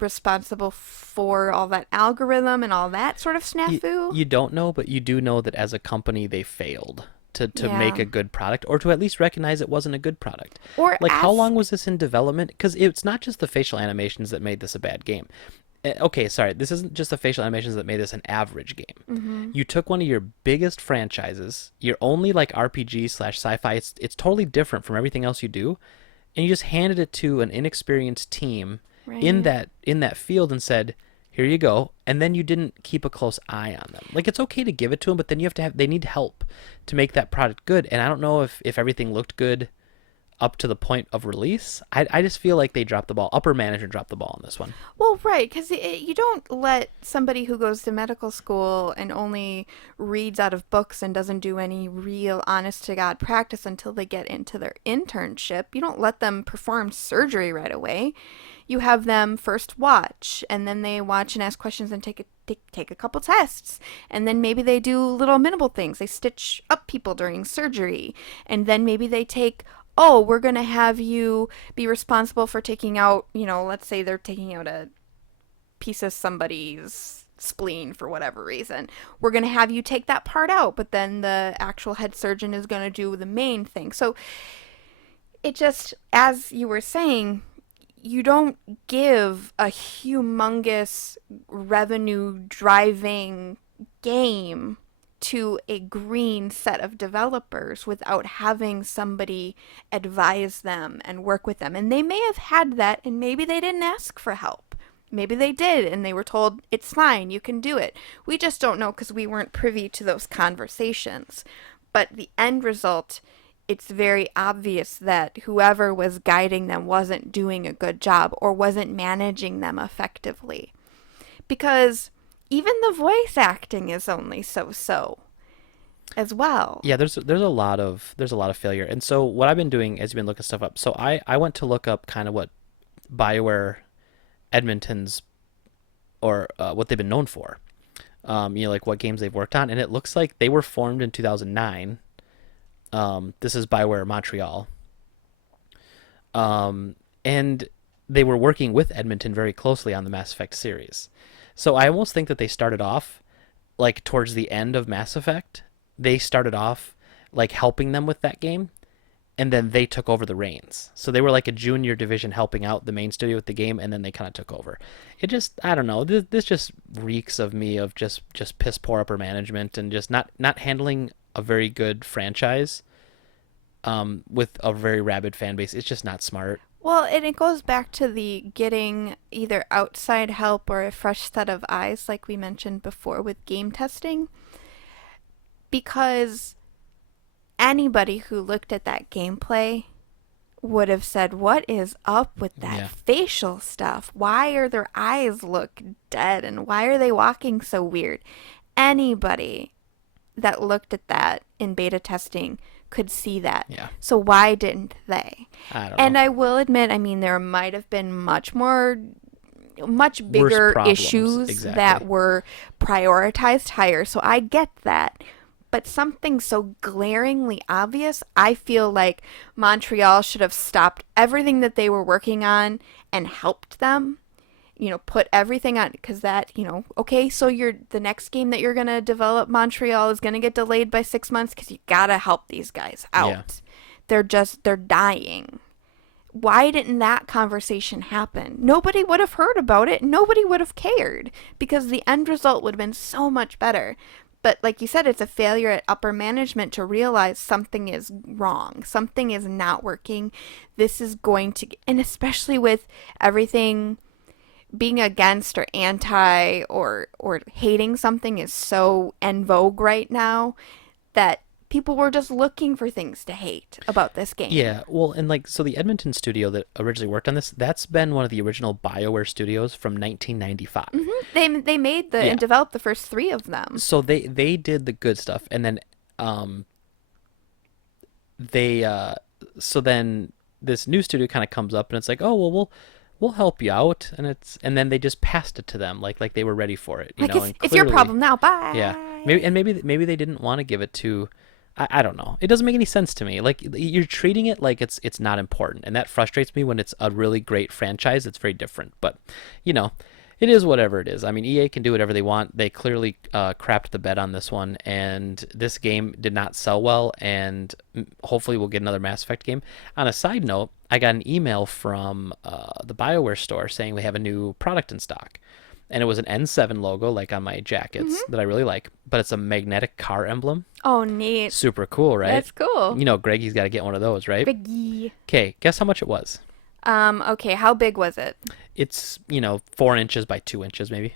responsible for all that algorithm and all that sort of snafu? You don't know, but you do know that as a company they failed to Yeah. make a good product, or to at least recognize it wasn't a good product. Or Like, how ask- long was this in development? Because it's not just the facial animations that made this a bad game. Okay, sorry, this isn't just the facial animations that made this an average game. You took one of your biggest franchises, your only like RPG slash sci-fi, it's totally different from everything else you do, and you just handed it to an inexperienced team in Right. that field and said, here you go, and then you didn't keep a close eye on them. Like, it's okay to give it to them, but then they need help to make that product good. And I don't know if everything looked good up to the point of release. I just feel like they dropped the ball. Upper management dropped the ball on this one. Well, right, because you don't let somebody who goes to medical school and only reads out of books and doesn't do any real honest to God practice until they get into their internship. You don't let them perform surgery right away. You have them first watch, and then they watch and ask questions and take a couple tests, and then maybe they do little minimal things. They stitch up people during surgery, and then maybe they take, oh, we're going to have you be responsible for taking out, let's say they're taking out a piece of somebody's spleen for whatever reason. We're going to have you take that part out, but then the actual head surgeon is going to do the main thing. So it just, as you were saying, you don't give a humongous revenue driving game to a green set of developers without having somebody advise them and work with them. And they may have had that, and maybe they didn't ask for help. Maybe they did, and they were told, it's fine, you can do it. We just don't know because we weren't privy to those conversations. But the end result, it's very obvious that whoever was guiding them wasn't doing a good job or wasn't managing them effectively. Because even the voice acting is only so-so as well. Yeah, there's a lot of failure. And so what I've been doing is been looking stuff up. So I went to look up kind of what BioWare Edmonton's or what they've been known for. Like what games they've worked on, and it looks like they were formed in 2009. This is BioWare Montreal. And they were working with Edmonton very closely on the Mass Effect series. So I almost think that they started off like towards the end of Mass Effect. They started off like helping them with that game, and then they took over the reins. So they were like a junior division helping out the main studio with the game, and then they kind of took over. It just, I don't know, this just reeks of me of just piss poor upper management and just not handling a very good franchise with a very rabid fan base. It's just not smart. Well, and it goes back to the getting either outside help or a fresh set of eyes, like we mentioned before with game testing. Because anybody who looked at that gameplay would have said, what is up with that facial stuff? Why are their eyes look dead and why are they walking so weird? Anybody that looked at that in beta testing could see that. Yeah. So why didn't they? I don't And know. I will admit, I mean, there might have been much bigger issues exactly. that were prioritized higher. So I get that. But something so glaringly obvious, I feel like Montreal should have stopped everything that they were working on and helped them. Put everything on, because that, okay, so the next game that you're going to develop, Montreal, is going to get delayed by 6 months because you got to help these guys out. Yeah. They're dying. Why didn't that conversation happen? Nobody would have heard about it. Nobody would have cared because the end result would have been so much better. But like you said, it's a failure at upper management to realize something is wrong. Something is not working. This is going to, and especially with everything being against or anti or hating something is so en vogue right now that people were just looking for things to hate about this game. Yeah, well, and so the Edmonton studio that originally worked on this, that's been one of the original BioWare studios from 1995. Mm-hmm. They made and developed the first 3 of them. So they did the good stuff, and then so then this new studio kind of comes up, and it's like, oh well, we'll help you out, and then they just passed it to them like they were ready for it, it's your problem now, bye. Yeah, maybe they didn't want to give it to. I don't know. It doesn't make any sense to me. Like you're treating it like it's not important, and that frustrates me when it's a really great franchise. It's very different, but it is whatever it is. I mean, EA can do whatever they want. They clearly crapped the bed on this one, and this game did not sell well, and hopefully we'll get another Mass Effect game. On a side note, I got an email from the BioWare store saying we have a new product in stock. And it was an N7 logo, like on my jackets, that I really like. But it's a magnetic car emblem. Oh, neat. Super cool, right? That's cool. Greggy's got to get one of those, right? Greggy. Okay, guess how much it was? Okay, how big was it? It's, 4 inches by 2 inches, maybe.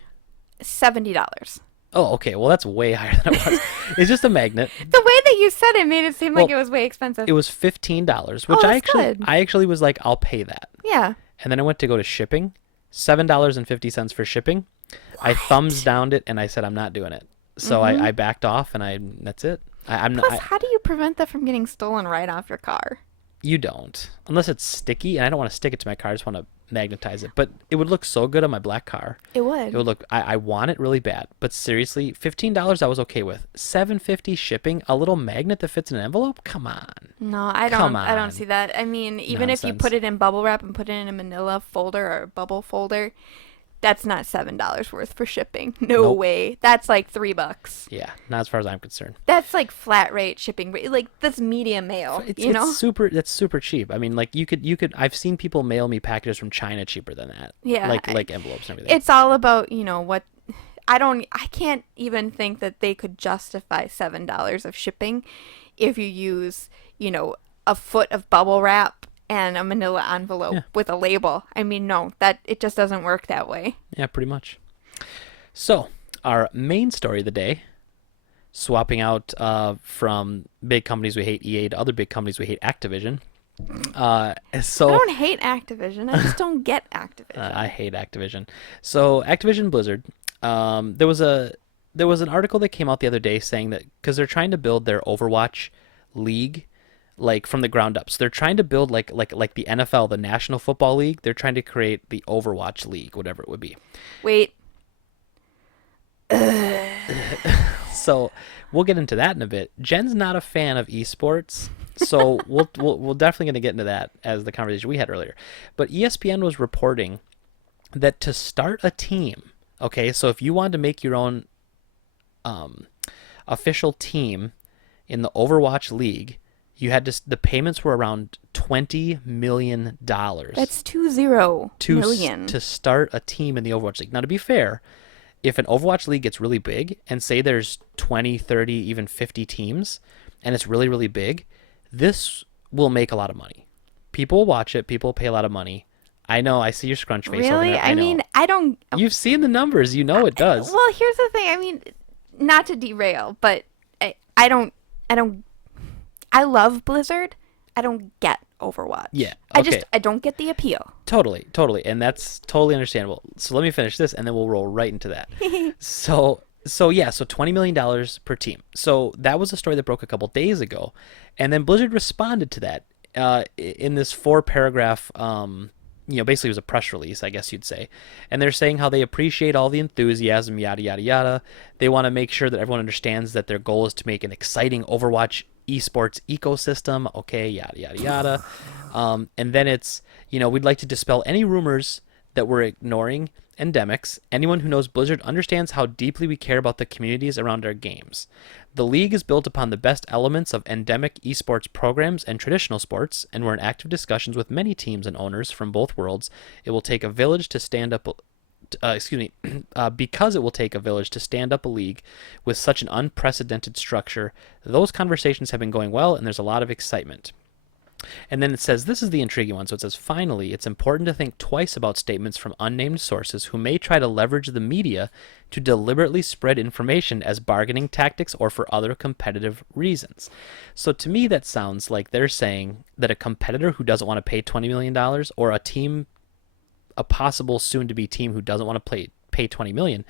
$70. Oh, okay. Well, that's way higher than it was. It's just a magnet. The way that you said it made it seem like it was way expensive. It was $15, which I actually was like, I'll pay that. Yeah. And then I went to go to shipping. $7.50 for shipping. What? I thumbs downed it and I said I'm not doing it. So I backed off and that's it. Plus, how do you prevent that from getting stolen right off your car? You don't, unless it's sticky, and I don't want to stick it to my car. I just want to magnetize it. But it would look so good on my black car. It would. It would look. I want it really bad. But seriously, $15 I was okay with. $7.50 shipping, a little magnet that fits in an envelope. Come on. No, I don't. I don't see that. I mean, even if you put it in bubble wrap and put it in a manila folder or a bubble folder, That's not $7 worth for shipping. No Nope. way. That's like $3. Yeah, not as far as I'm concerned. That's like flat rate shipping. Like that's medium mail. It's You know? it's super cheap. I mean, like you could I've seen people mail me packages from China cheaper than that. Yeah. Like envelopes and everything. It's all about what. I can't even think that they could justify $7 of shipping if you use a foot of bubble wrap and a manila envelope Yeah. with a label. I mean, no, that it just doesn't work that way. Yeah, pretty much. So, our main story of the day, swapping out from big companies we hate, EA, to other big companies we hate, Activision. I don't hate Activision. I just don't get Activision. I hate Activision. So, Activision Blizzard, there was an article that came out the other day saying that because they're trying to build their Overwatch league like from the ground up. So they're trying to build like the NFL, the National Football League. They're trying to create the Overwatch League, whatever it would be. Wait. So we'll get into that in a bit. Jen's not a fan of esports, so we'll definitely going to get into that as the conversation we had earlier. But ESPN was reporting that to start a team, okay, so if you wanted to make your own official team in the Overwatch League, you had to. The payments were around $20 million. That's 20 million. To start a team in the Overwatch League. Now, to be fair, if an Overwatch League gets really big, and say there's 20, 30, even 50 teams, and it's really, really big, this will make a lot of money. People will watch it. People will pay a lot of money. I know. I see your scrunch face over Really? there. I mean, I don't. You've seen the numbers. You know it does. Well, here's the thing. I mean, not to derail, but I don't. I love Blizzard. I don't get Overwatch. Yeah. Okay. I don't get the appeal. Totally. And that's totally understandable. So let me finish this and then we'll roll right into that. So $20 million per team. So that was a story that broke a couple days ago. And then Blizzard responded to that in this 4-paragraph, basically it was a press release, I guess you'd say. And they're saying how they appreciate all the enthusiasm, yada, yada, yada. They want to make sure that everyone understands that their goal is to make an exciting Overwatch esports ecosystem, okay, yada, yada, yada. And then it's, we'd like to dispel any rumors that we're ignoring endemics. Anyone who knows Blizzard understands how deeply we care about the communities around our games. The league is built upon the best elements of endemic esports programs and traditional sports, and we're in active discussions with many teams and owners from both worlds. It will take a village to stand up. Because it will take a village to stand up a league with such an unprecedented structure, those conversations have been going well, and there's a lot of excitement. And then it says, this is the intriguing one. So it says, finally, it's important to think twice about statements from unnamed sources who may try to leverage the media to deliberately spread information as bargaining tactics or for other competitive reasons. So to me, that sounds like they're saying that a competitor who doesn't want to pay $20 million or a possible soon-to-be team who doesn't want to pay $20 million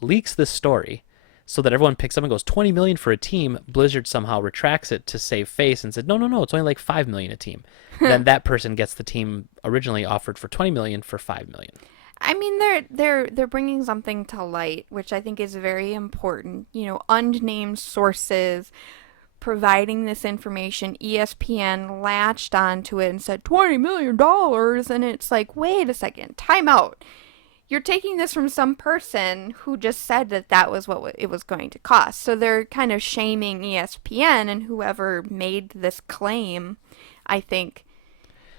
leaks this story so that everyone picks up and goes, $20 million for a team. Blizzard somehow retracts it to save face and said, no, it's only like $5 million a team. Then that person gets the team originally offered for $20 million for $5 million. I mean, they're bringing something to light, which I think is very important. Unnamed sources providing this information. ESPN latched onto it and said $20 million, and it's like, wait a second, time out. You're taking this from some person who just said that was what it was going to cost. So they're kind of shaming ESPN and whoever made this claim, I think,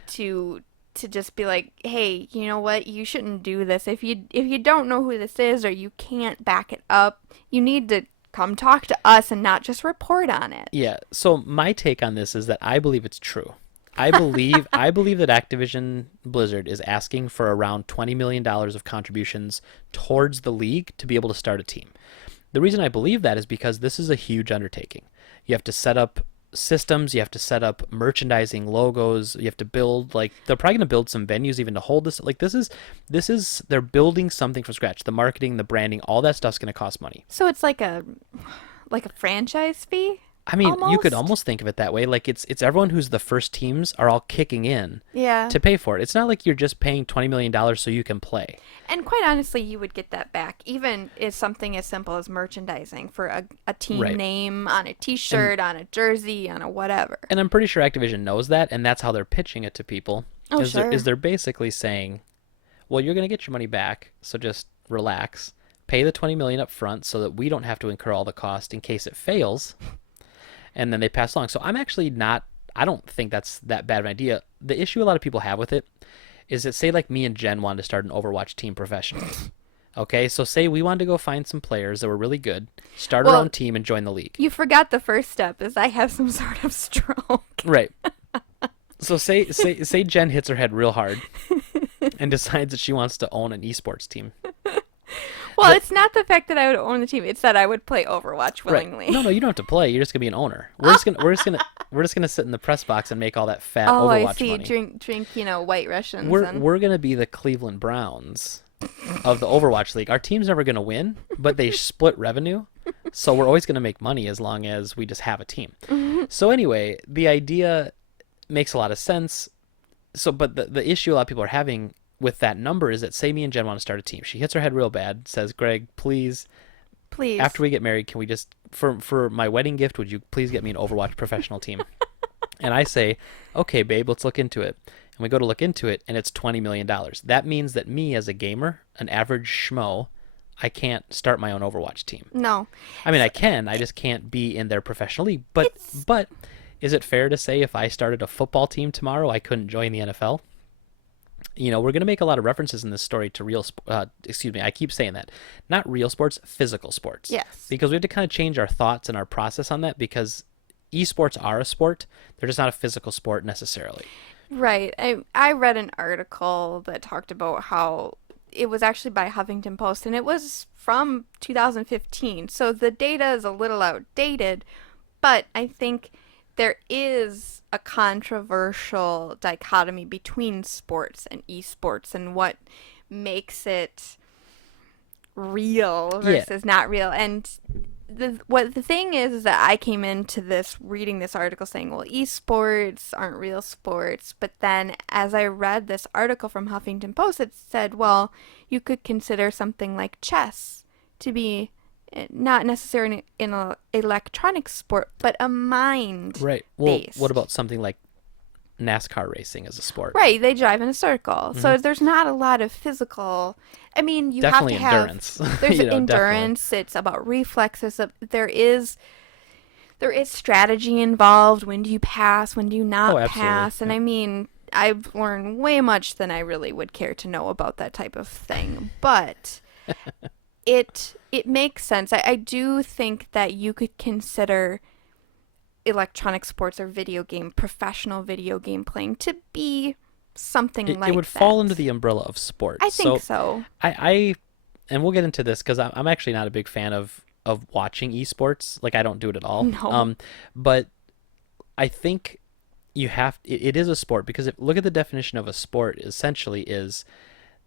to just be like, hey, you know what? You shouldn't do this. If you don't know who this is or you can't back it up, you need to come talk to us and not just report on it. Yeah. So my take on this is that I believe it's true. I believe that Activision Blizzard is asking for around $20 million of contributions towards the league to be able to start a team. The reason I believe that is because this is a huge undertaking. You have to set up systems, you have to set up merchandising logos, you have to build, like, they're probably going to build some venues even to hold this. Like, this is they're building something from scratch. The marketing, the branding, all that stuff's going to cost money. So it's like a franchise fee? I mean, almost? You could almost think of it that way. Like, it's everyone who's the first teams are all kicking in to pay for it. It's not like you're just paying $20 million so you can play. And quite honestly, you would get that back, even if something as simple as merchandising for a team name on a T-shirt, on a jersey, on a whatever. And I'm pretty sure Activision knows that, and that's how they're pitching it to people. Oh, sure. Is they're basically saying, well, you're going to get your money back, so just relax. Pay the 20 million up front so that we don't have to incur all the cost in case it fails, and then they pass along. So I'm actually not. I don't think that's that bad of an idea. The issue a lot of people have with it is that, say like me and Jen wanted to start an Overwatch team professionally. Okay, so say we wanted to go find some players that were really good, start our own team, and join the league. You forgot the first step is I have some sort of stroke. Right. So say Jen hits her head real hard and decides that she wants to own an esports team. Well, it's not the fact that I would own the team; it's that I would play Overwatch willingly. Right. No, you don't have to play. You're just gonna be an owner. We're just gonna sit in the press box and make all that fat Overwatch I see. money. Drink, White Russians. We're gonna be the Cleveland Browns of the Overwatch League. Our team's never gonna win, but they split revenue, so we're always gonna make money as long as we just have a team. So anyway, the idea makes a lot of sense. So, but the issue a lot of people are having with that number is that, say me and Jen want to start a team. She hits her head real bad, says, Greg, please, after we get married, can we just, for my wedding gift, would you please get me an Overwatch professional team? And I say, okay, babe, let's look into it. And we go to look into it, and it's $20 million. That means that me, as a gamer, an average schmo, I can't start my own Overwatch team. No. I mean, I can. I just can't be in their professional league. But is it fair to say if I started a football team tomorrow, I couldn't join the NFL? We're going to make a lot of references in this story to I keep saying that. Not real sports, physical sports. Yes. Because we have to kind of change our thoughts and our process on that, because esports are a sport. They're just not a physical sport necessarily. Right. I read an article that talked about how it was actually by Huffington Post, and it was from 2015. So the data is a little outdated, but I think there is a controversial dichotomy between sports and esports and what makes it real versus not real. And the thing is that I came into this reading this article saying, well, esports aren't real sports. But then as I read this article from Huffington Post, it said, well, you could consider something like chess to be not necessarily in an electronic sport, but a mind Right. Well, based. what about something like NASCAR racing as a sport? Right, they drive in a circle. So there's not a lot of physical. I mean, you definitely have to endurance. have. There's endurance. Definitely. It's about reflexes. There is strategy involved. When do you pass? When do you not pass? And I mean, I've learned way much than I really would care to know about that type of thing. But it makes sense. I do think that you could consider electronic sports or professional video game playing to be something like that. It would fall under the umbrella of sport. I think so. And we'll get into this because I'm actually not a big fan of watching esports. Like, I don't do it at all. No. But I think it is a sport, because look at the definition of a sport. Essentially is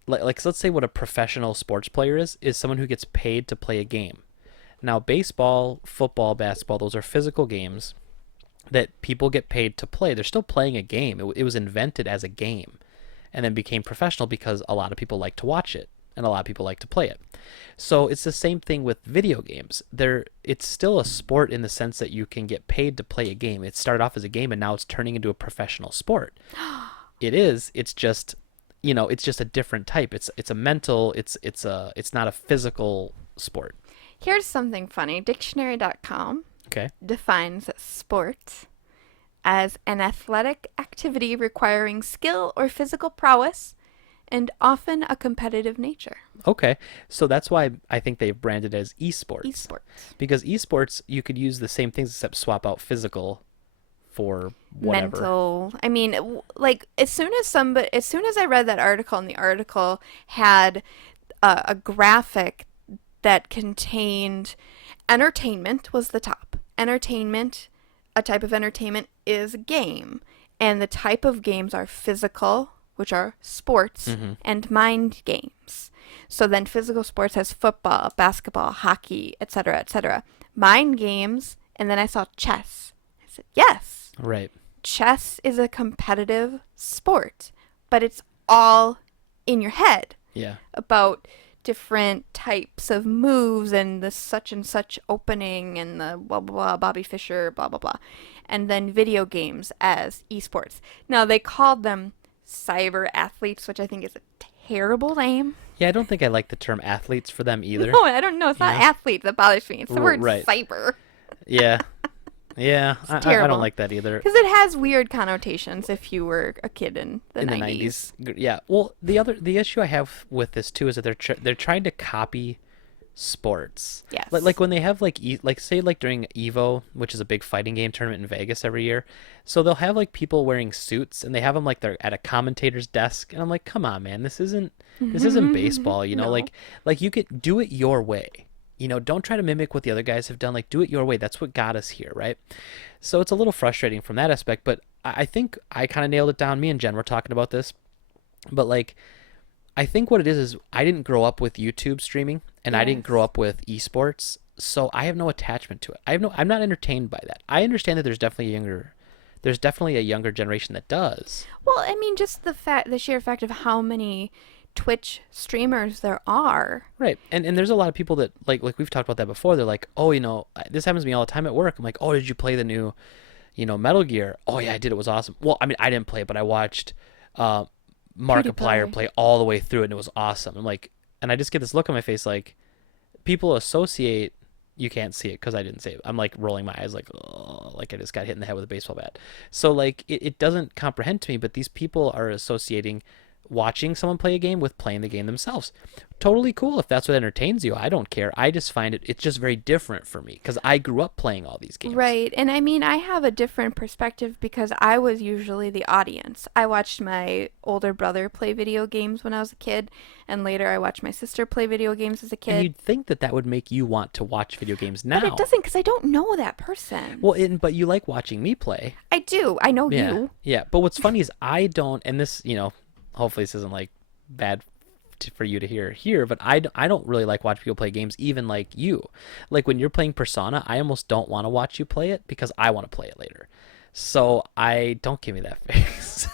like let's say what a professional sports player is someone who gets paid to play a game. Now, baseball, football, basketball, those are physical games that people get paid to play. They're still playing a game. It was invented as a game and then became professional because a lot of people like to watch it and a lot of people like to play it. So it's the same thing with video games. It's still a sport in the sense that you can get paid to play a game. It started off as a game and now it's turning into a professional sport. It is. It's just, it's just a different type. It's a mental, it's not a physical sport. Here's something funny. Dictionary.com defines sport as an athletic activity requiring skill or physical prowess and often a competitive nature. Okay. So that's why I think they've branded it as eSports. Esports. Because eSports, you could use the same things except swap out physical for whatever. Mental. I mean, like, as soon as I read that article, and the article had a graphic that contained entertainment was the top. Entertainment, a type of entertainment, is a game. And the type of games are physical, which are sports, and mind games. So then physical sports has football, basketball, hockey, etc., etc. Mind games, and then I saw chess. I said, yes. Right. Chess is a competitive sport, but it's all in your head. Yeah. About different types of moves and the such and such opening and the blah blah blah, Bobby Fischer, blah blah blah. And then video games as esports. Now they called them cyber athletes, which I think is a terrible name. Yeah, I don't think I like the term athletes for them either. No, I don't know. It's not athlete that bothers me. It's the word Right. cyber. Yeah. Yeah, It's I don't terrible. like that either. Because it has weird connotations if you were a kid in the In the 90s. 90s. Yeah. Well, the issue I have with this too is that they're trying to copy sports. Yes. Like when they have like say like during Evo, which is a big fighting game tournament in Vegas every year. So they'll have like people wearing suits and they have them like they're at a commentator's desk and I'm like, "Come on, man. This isn't baseball, No. Like you could do it your way. Don't try to mimic what the other guys have done. Like do it your way. That's what got us here, right?" So it's a little frustrating from that aspect, but I think I kind of nailed it down. Me and Jen were talking about this, but like I think what it is I didn't grow up with YouTube streaming and I didn't Yes. grow up with esports, so I have no attachment to it. I'm not entertained by that. I understand that there's definitely a younger generation that does. Well, I mean, just the sheer fact of how many Twitch streamers there are. Right. And there's a lot of people that like we've talked about that before. They're like, "Oh, this happens to me all the time at work." I'm like, "Oh, did you play the new, Metal Gear?" "Oh, yeah, I did. It was awesome." Well, I mean, I didn't play it, but I watched Markiplier PewDiePie. play all the way through it and it was awesome. I'm like, and I just get this look on my face like people associate. You can't see it because I didn't say it. I'm like rolling my eyes like, oh, like I just got hit in the head with a baseball bat. So like it doesn't comprehend to me, but these people are associating watching someone play a game with playing the game themselves. Totally cool if that's what entertains you. I don't care. I just find it's just very different for me because I grew up playing all these games. Right. And I mean, I have a different perspective because I was usually the audience. I watched my older brother play video games when I was a kid, and later I watched my sister play video games as a And kid. you'd think that would make you want to watch video games now. But it doesn't because I don't know that person. Well, but you like watching me play. I do. I know Yeah. you. Yeah. But what's funny is I don't, and this, hopefully this isn't like bad for you to hear here, but I don't really like watching people play games, even like you. Like when you're playing Persona, I almost don't want to watch you play it because I want to play it later. So don't give me that face.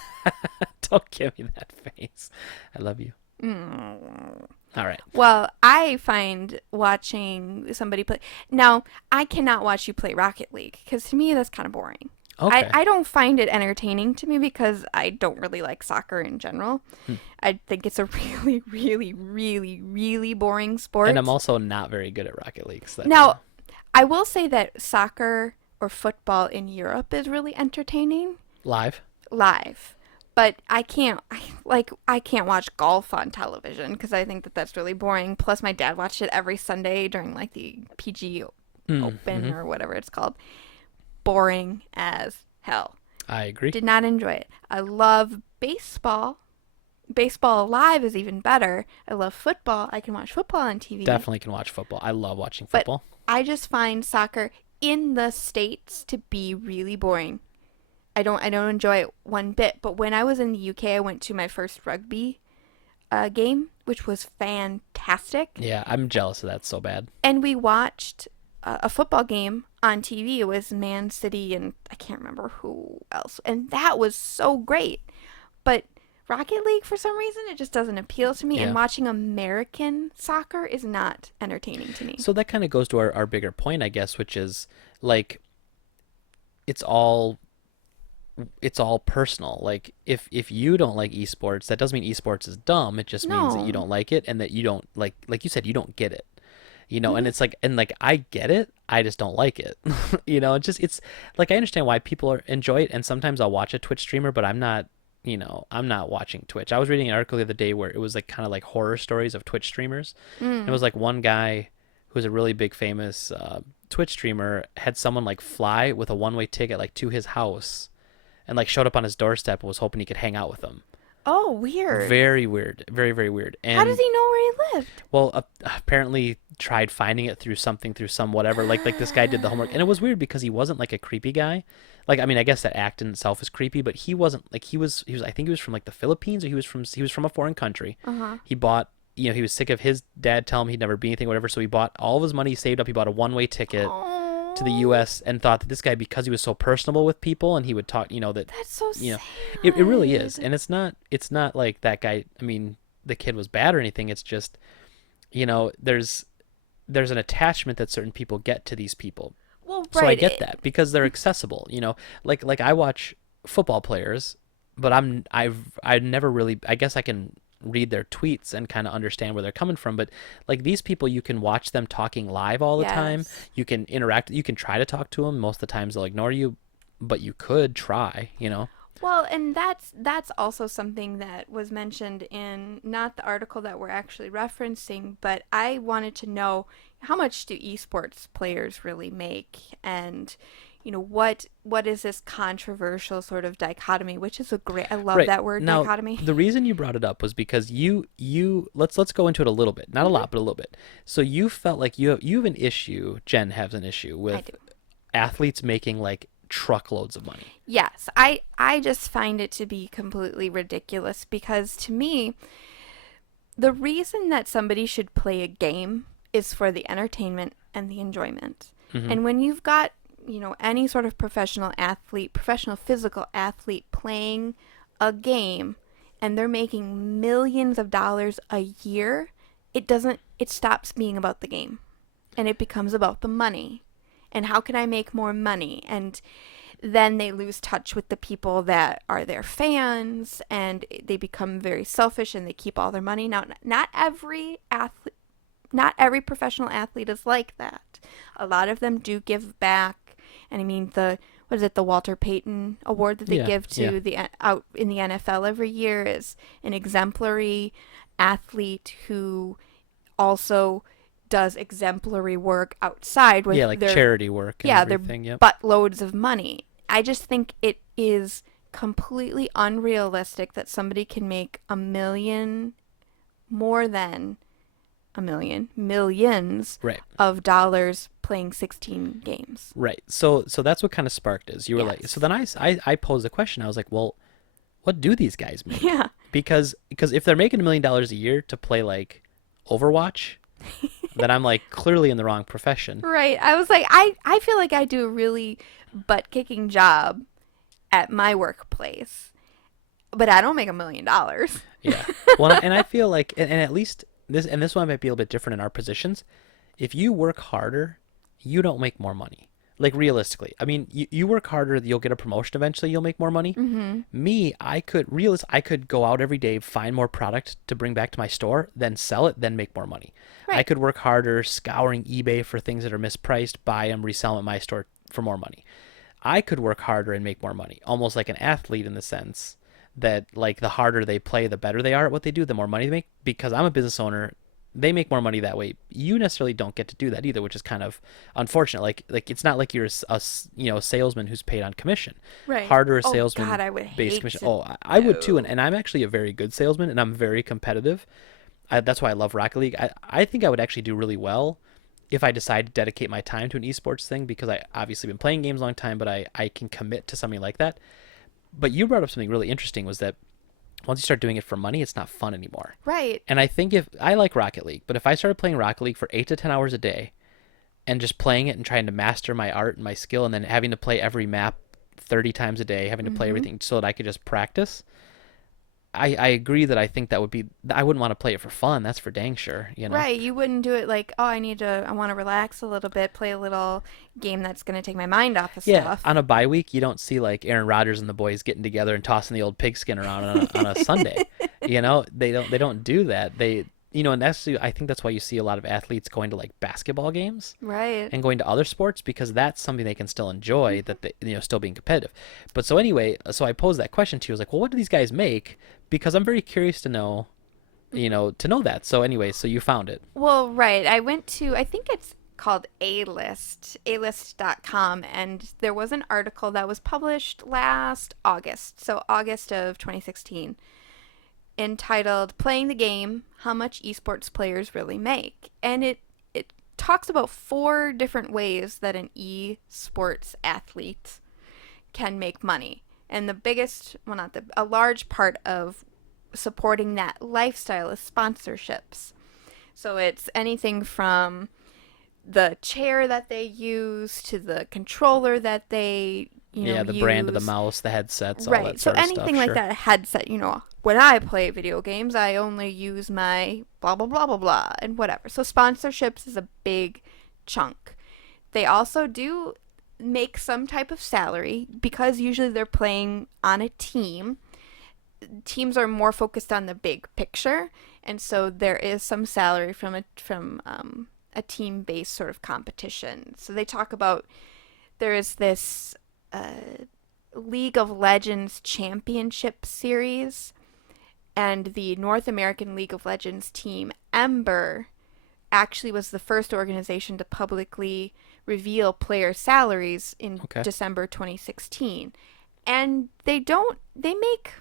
Don't give me that face. I love you. All right. Well, I find watching somebody play. Now, I cannot watch you play Rocket League because to me that's kind of boring. Okay. I don't find it entertaining to me because I don't really like soccer in general. I think it's a really, really, really, really boring sport. And I'm also not very good at Rocket League. So Now, I will say that soccer or football in Europe is really entertaining live. but I can't watch golf on television because I think that that's really boring. Plus, my dad watched it every Sunday during like the PG Open or whatever it's called. Boring as hell. I agree. Did not enjoy it. I love baseball. Baseball live is even better. I love football. I can watch football on TV. Definitely can watch football. I love watching But football. I just find soccer in the States to be really boring. I don't enjoy it one bit. But when I was in the UK, I went to my first rugby game, which was fantastic. Yeah, I'm jealous of that so bad. And we watched a football game on TV. It was Man City and I can't remember who else. And that was so great. But Rocket League, for some reason, it just doesn't appeal to me. Yeah. And watching American soccer is not entertaining to me. So that kind of goes to our bigger point, I guess, which is like it's all personal. Like if you don't like esports, that doesn't mean esports is dumb. It just means that you No. don't like it and that you don't like you said, you don't get it. And it's like I get it, I just don't like it. It's like I understand why people enjoy it, and sometimes I'll watch a Twitch streamer, but I'm not watching Twitch. I was reading an article the other day where it was like kind of like horror stories of Twitch streamers. And it was like one guy who's a really big famous Twitch streamer had someone like fly with a one-way ticket like to his house and like showed up on his doorstep and was hoping he could hang out with him. Oh, weird. Very weird. Very, very weird. And How does he know where he lived? well, apparently tried finding it through some whatever. Like this guy did the homework, and it was weird because he wasn't like a creepy guy. Like I mean, I guess that act in itself is creepy, but he wasn't like he was. I think he was from like the Philippines, or he was from a foreign country. He bought. He was sick of his dad telling him he'd never be anything, whatever. So he bought all of his money he saved up. He bought a one-way ticket to the U.S. and thought that this guy, because he was so personable with people and he would talk, that That's so sad. it really is. And it's not like that guy. I mean, the kid was bad or anything. It's just, there's an attachment that certain people get to these people. Well, So I right. get that because they're accessible. Like I watch football players, but I never really. I guess I can read their tweets and kind of understand where they're coming from. But like these people, you can watch them talking live all the time. Yes. You can interact. You can try to talk to them. Most of the times they'll ignore you, but you could try, you know? Well, and that's also something that was mentioned in not the article that we're actually referencing, but I wanted to know how much do esports players really make, and what is this controversial sort of dichotomy, which is a great, I love Right. that word, Now, dichotomy. the reason you brought it up was because you let's go into it a little bit. Not a Hmm. lot, but a little bit. So you felt like you have an issue, Jen has an issue I with do. athletes making like truckloads of money. Yes, I just find it to be completely ridiculous because to me, the reason that somebody should play a game is for the entertainment and the enjoyment. Hmm. And when you've got, any sort of professional athlete, professional physical athlete playing a game and they're making millions of dollars a year, it stops being about the game and it becomes about the money. And how can I make more money? And then they lose touch with the people that are their fans and they become very selfish and they keep all their money. Now, not every professional athlete is like that. A lot of them do give back. And I mean, what is it, the Walter Payton Award that they Yeah, give yeah. to the out in the NFL every year is an exemplary athlete who also does exemplary work outside with Yeah, like their, charity work and yeah, their everything. Yep. buttloads of money. I just think it is completely unrealistic that somebody can make a million, more than a million, millions Right. of dollars playing 16 games. Right. So that's what kind of sparked is you were like, so Yes. then I posed a question. I was like, well, what do these guys make? Yeah. Because if they're making $1 million a year to play like Overwatch, then I'm like clearly in the wrong profession. Right. I was like, I feel like I do a really butt kicking job at my workplace, but I don't make $1 million. Yeah. Well, and I feel like, and at least this one might be a little bit different in our positions. If you work harder, you don't make more money. Like realistically, I mean, you work harder, you'll get a promotion eventually, you'll make more money. Mm-hmm. Me, I could go out every day, find more product to bring back to my store, then sell it, then make more money. I Right. could work harder scouring eBay for things that are mispriced, buy them, resell them at my store for more money. I could work harder and make more money, almost like an athlete in the sense that like the harder they play, the better they are at what they do, the more money they make. Because I'm a business owner, they make more money that way. You necessarily don't get to do that either, which is kind of unfortunate. Like it's not like you're a salesman who's paid on commission. Right. Harder a Oh salesman God, I would based hate commission. to Oh, I would too, and, know. and I'm actually a very good salesman, and I'm very competitive. That's why I love Rocket League. I think I would actually do really well if I decide to dedicate my time to an esports thing because I obviously been playing games a long time, but I can commit to something like that. But you brought up something really interesting was that once you start doing it for money, it's not fun anymore. Right. And I think if I like Rocket League, but if I started playing Rocket League for 8 to 10 hours a day and just playing it and trying to master my art and my skill and then having to play every map 30 times a day, having to play Mm-hmm. everything so that I could just practice, I agree that I think that would be, I wouldn't want to play it for fun. That's for dang sure, you know? Right. You wouldn't do it like, oh, I want to relax a little bit, play a little game that's going to take my mind off of Yeah, stuff. on a bye week, you don't see like Aaron Rodgers and the boys getting together and tossing the old pigskin around on a Sunday. You know, they don't do that. And I think that's why you see a lot of athletes going to like basketball games Right. and going to other sports because that's something they can still enjoy that they still being competitive. But so anyway, so I posed that question to you. I was like, well, what do these guys make? Because I'm very curious to know, to know that. So anyway, so you found it. Well, right. I went to, I think it's called alist.com, and there was an article that was published last August, so August of 2016, entitled Playing the Game, How Much Esports Players Really Make. And it talks about 4 different ways that an esports athlete can make money. And the biggest, well, not the, a large part of supporting that lifestyle is sponsorships. So it's anything from the chair that they use to the controller that they, Yeah, the brand of the use. mouse, the headsets, all Right. that So sort of anything stuff. like Sure. that, a headset, when I play video games, I only use my blah, blah, blah, blah, blah, and whatever. So sponsorships is a big chunk. They also do make some type of salary because usually they're playing on a team. teams are more focused on the big picture, and so there is some salary from a team-based sort of competition. So they talk about there is this League of Legends Championship Series, and the North American League of Legends team Ember actually was the first organization to publicly reveal player salaries in Okay. December 2016. And they make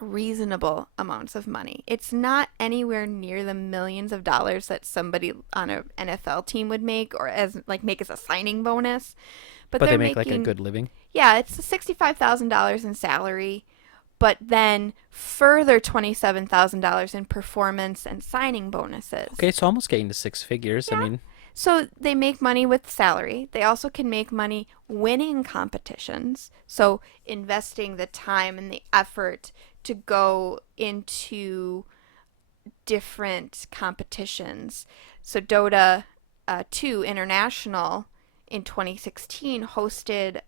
reasonable amounts of money. It's not anywhere near the millions of dollars that somebody on an NFL team would make, or as like make as a signing bonus. But But they they're make like a making, good living. yeah, it's $65,000 in salary, but then further $27,000 in performance and signing bonuses. Okay, so almost getting to six figures. I Yeah. mean, So they make money with salary. They also can make money winning competitions. So investing the time and the effort to go into different competitions. So Dota 2 International in 2016 hosted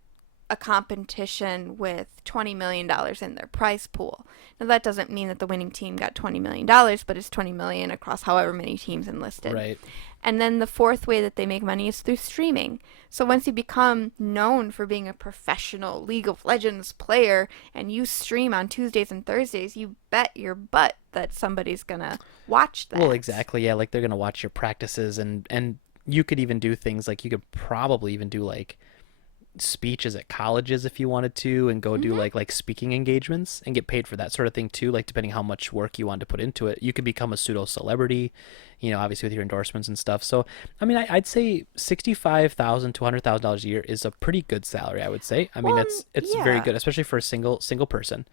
a competition with $20 million in their prize pool. Now, that doesn't mean that the winning team got $20 million, but it's $20 million across however many teams enlisted. right. And then the fourth way that they make money is through streaming. So once you become known for being a professional League of Legends player and you stream on Tuesdays and Thursdays, you bet your butt that somebody's going to watch that. Well, exactly. Yeah, like they're gonna watch your practices, and you could even do things like you could probably even do like speeches at colleges if you wanted to, and go do Mm-hmm. like speaking engagements and get paid for that sort of thing too, like depending how much work you want to put into it. You could become a pseudo celebrity, obviously with your endorsements and stuff. So I mean, I'd say $65,000 to $100,000 a year is a pretty good salary, I would say. I mean, Well, it's very yeah. good, especially for a single person.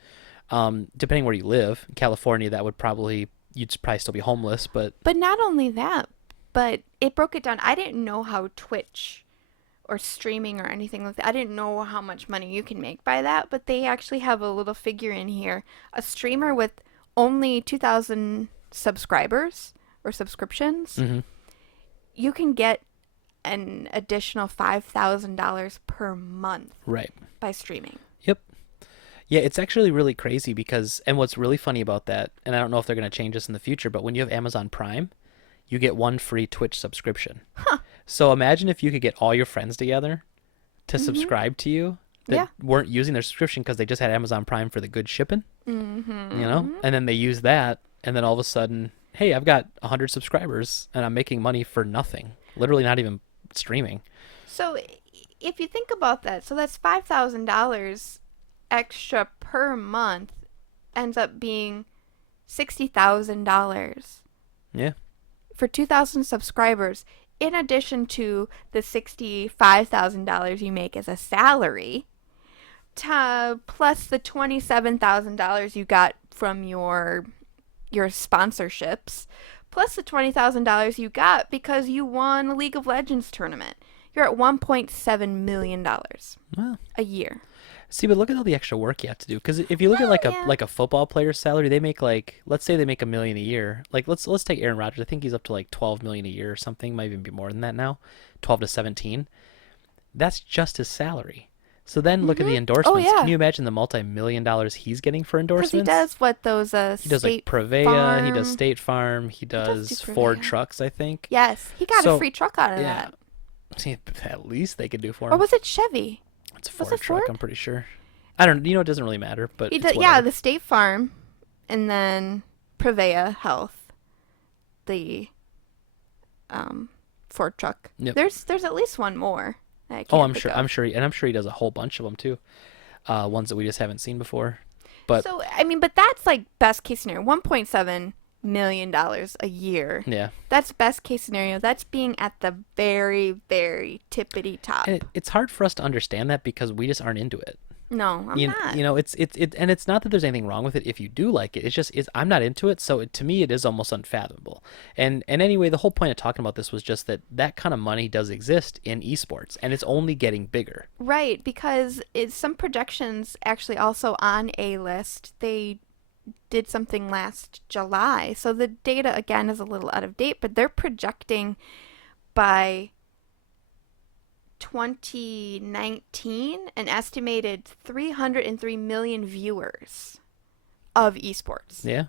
Depending where you live in California, that would probably, you'd probably still be homeless, but But not only that, but it broke it down. I didn't know how Twitch or streaming or anything like that. I didn't know how much money you can make by that, but they actually have a little figure in here. A streamer with only 2,000 subscribers or subscriptions, mhm, you can get an additional $5,000 per month right. by streaming. Yep. Yeah, it's actually really crazy because, and what's really funny about that, and I don't know if they're going to change this in the future, but when you have Amazon Prime, you get one free Twitch subscription. Huh. So imagine if you could get all your friends together to Mhm. subscribe to you that Yeah. weren't using their subscription because they just had Amazon Prime for the good shipping, Mhm. and then they use that, and then all of a sudden, hey, I've got 100 subscribers and I'm making money for nothing. Literally not even streaming. So if you think about that, so that's $5,000 extra per month ends up being $60,000 Yeah. for 2,000 subscribers, in addition to the $65,000 you make as a salary, plus the $27,000 you got from your sponsorships, plus the $20,000 you got because you won a League of Legends tournament. You're at $1.7 million Well, a year. see, but look at all the extra work you have to do. Because if you look at like a Yeah. like a football player's salary, they make like, let's say they make $1 million a year. Like let's take Aaron Rodgers. I think he's up to like 12 million a year or something. Might even be more than that now, 12 to 17. That's just his salary. So then look at the Oh endorsements. yeah, Can you imagine the multi-million dollars he's getting for because he endorsements? does what those He does like State Prevea. He does Farm. State Farm. He does does do Ford Prevea. trucks, I think. Yes, he got a So free truck out of yeah, that. see, at least they could do for Or him. was it Chevy? It's a Was Ford it truck. Ford? I'm pretty sure. I don't. It doesn't really matter, but He it's did, yeah, whatever. the State Farm, and then Prevea Health, the Ford truck. Yep. There's at least one more that I can't Oh, I'm think sure. of. I'm sure. And I'm sure he does a whole bunch of them too. Ones that we just haven't seen before. But So I mean, but that's like best case scenario, $1.7 million a year. yeah, That's best case scenario. That's being at the very, very tippity top. and it's hard for us to understand that because we just aren't into it. No, I'm not. And it's not that there's anything wrong with it if you do like it. It's just I'm not into it, so to me it is almost unfathomable. And anyway, the whole point of talking about this was just that kind of money does exist in esports, and it's only getting bigger. Right, because it's some projections actually also on A list. They did something last July. So the data again is a little out of date, but they're projecting by 2019 an estimated 303 million viewers of esports. Yeah.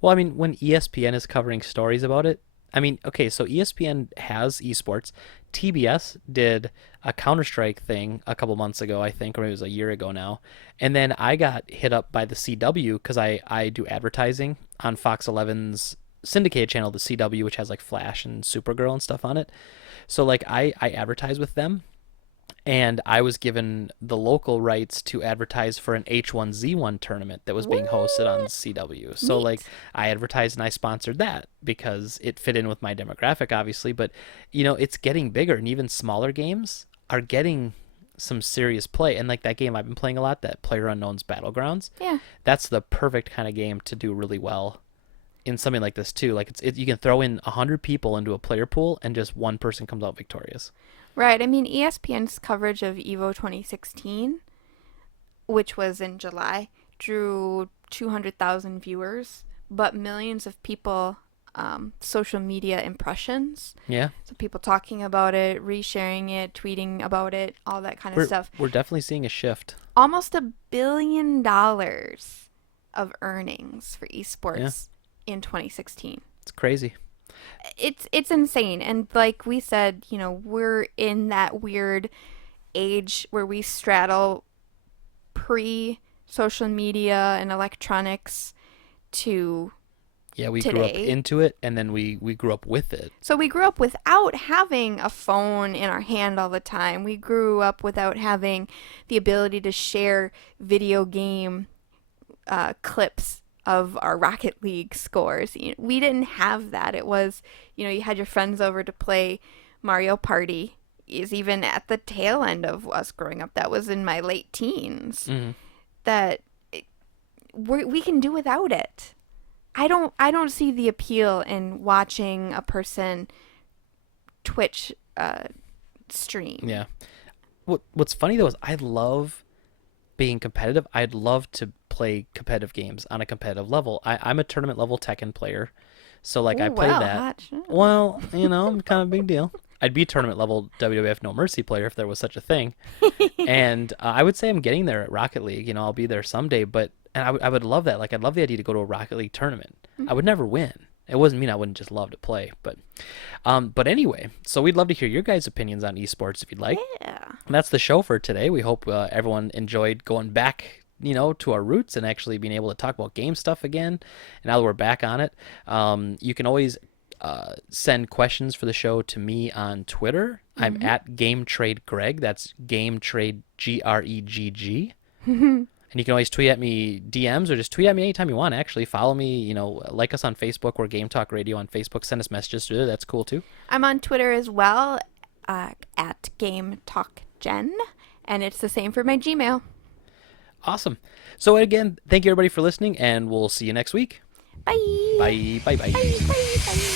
Well, I mean, when ESPN is covering stories about it, I mean, okay, so ESPN has esports. TBS did a Counter-Strike thing a couple months ago, I think, or maybe it was a year ago now. And then I got hit up by the CW because I do advertising on Fox 11's syndicated channel, the CW, which has like Flash and Supergirl and stuff on it. So like I advertise with them, and I was given the local rights to advertise for an H1Z1 tournament that was being hosted on What? CW. So Neat. like I advertised and I sponsored that because it fit in with my demographic, obviously. But you know, it's getting bigger, and even smaller games are getting some serious play. And like that game I've been playing a lot, that PlayerUnknown's Battlegrounds, Yeah. that's the perfect kind of game to do really well in something like this too. Like you can throw in 100 people into a player pool and just one person comes out victorious. Right. I mean, ESPN's coverage of Evo 2016, which was in July, drew 200,000 viewers, but millions of people, social media impressions. Yeah. So people talking about it, resharing it, tweeting about it, all that kind of We're stuff. we're definitely seeing a shift. Almost $1 billion of earnings for Yeah. esports in 2016. It's crazy. It's insane. And like we said, we're in that weird age where we straddle pre social media and electronics to Yeah, we grew up today. into it, and then we grew up with it. So we grew up without having a phone in our hand all the time. We grew up without having the ability to share video game clips of our Rocket League scores. We didn't have that. It was, you had your friends over to play Mario Party. Is even at the tail end of us growing up. That was in my late teens. Hmm. That we can do without it. I don't see the appeal in watching a person Twitch stream. Yeah. What's funny though is I love being competitive. I'd love to play competitive games on a competitive level. I'm a tournament level Tekken player, so like I Ooh, play well, that. hot shit. Well, I'm kind of a big deal. I'd be tournament level WWF No Mercy player if there was such a thing. And I would say I'm getting there at Rocket League. I'll be there someday. But and I would love that. Like I'd love the idea to go to a Rocket League tournament. I would never win. It wouldn't mean I wouldn't just love to play. But anyway, so we'd love to hear your guys' opinions on esports if you'd like. Yeah. And that's the show for today. We hope everyone enjoyed going back, to our roots and actually being able to talk about game stuff again. And now that we're back on it, you can always send questions for the show to me on Twitter. I'm at Game Trade Greg. That's Game Trade GREGG. And you can always tweet at me DMs or just tweet at me anytime you want. Actually, follow me. Like us on Facebook. We're Game Talk Radio on Facebook. Send us messages through there. That's cool too. I'm on Twitter as well, at Game Talk Gen, and it's the same for my Gmail. Awesome. So again, thank you everybody for listening, and we'll see you next week. Bye. Bye. Bye. Bye. Bye. Bye. Bye.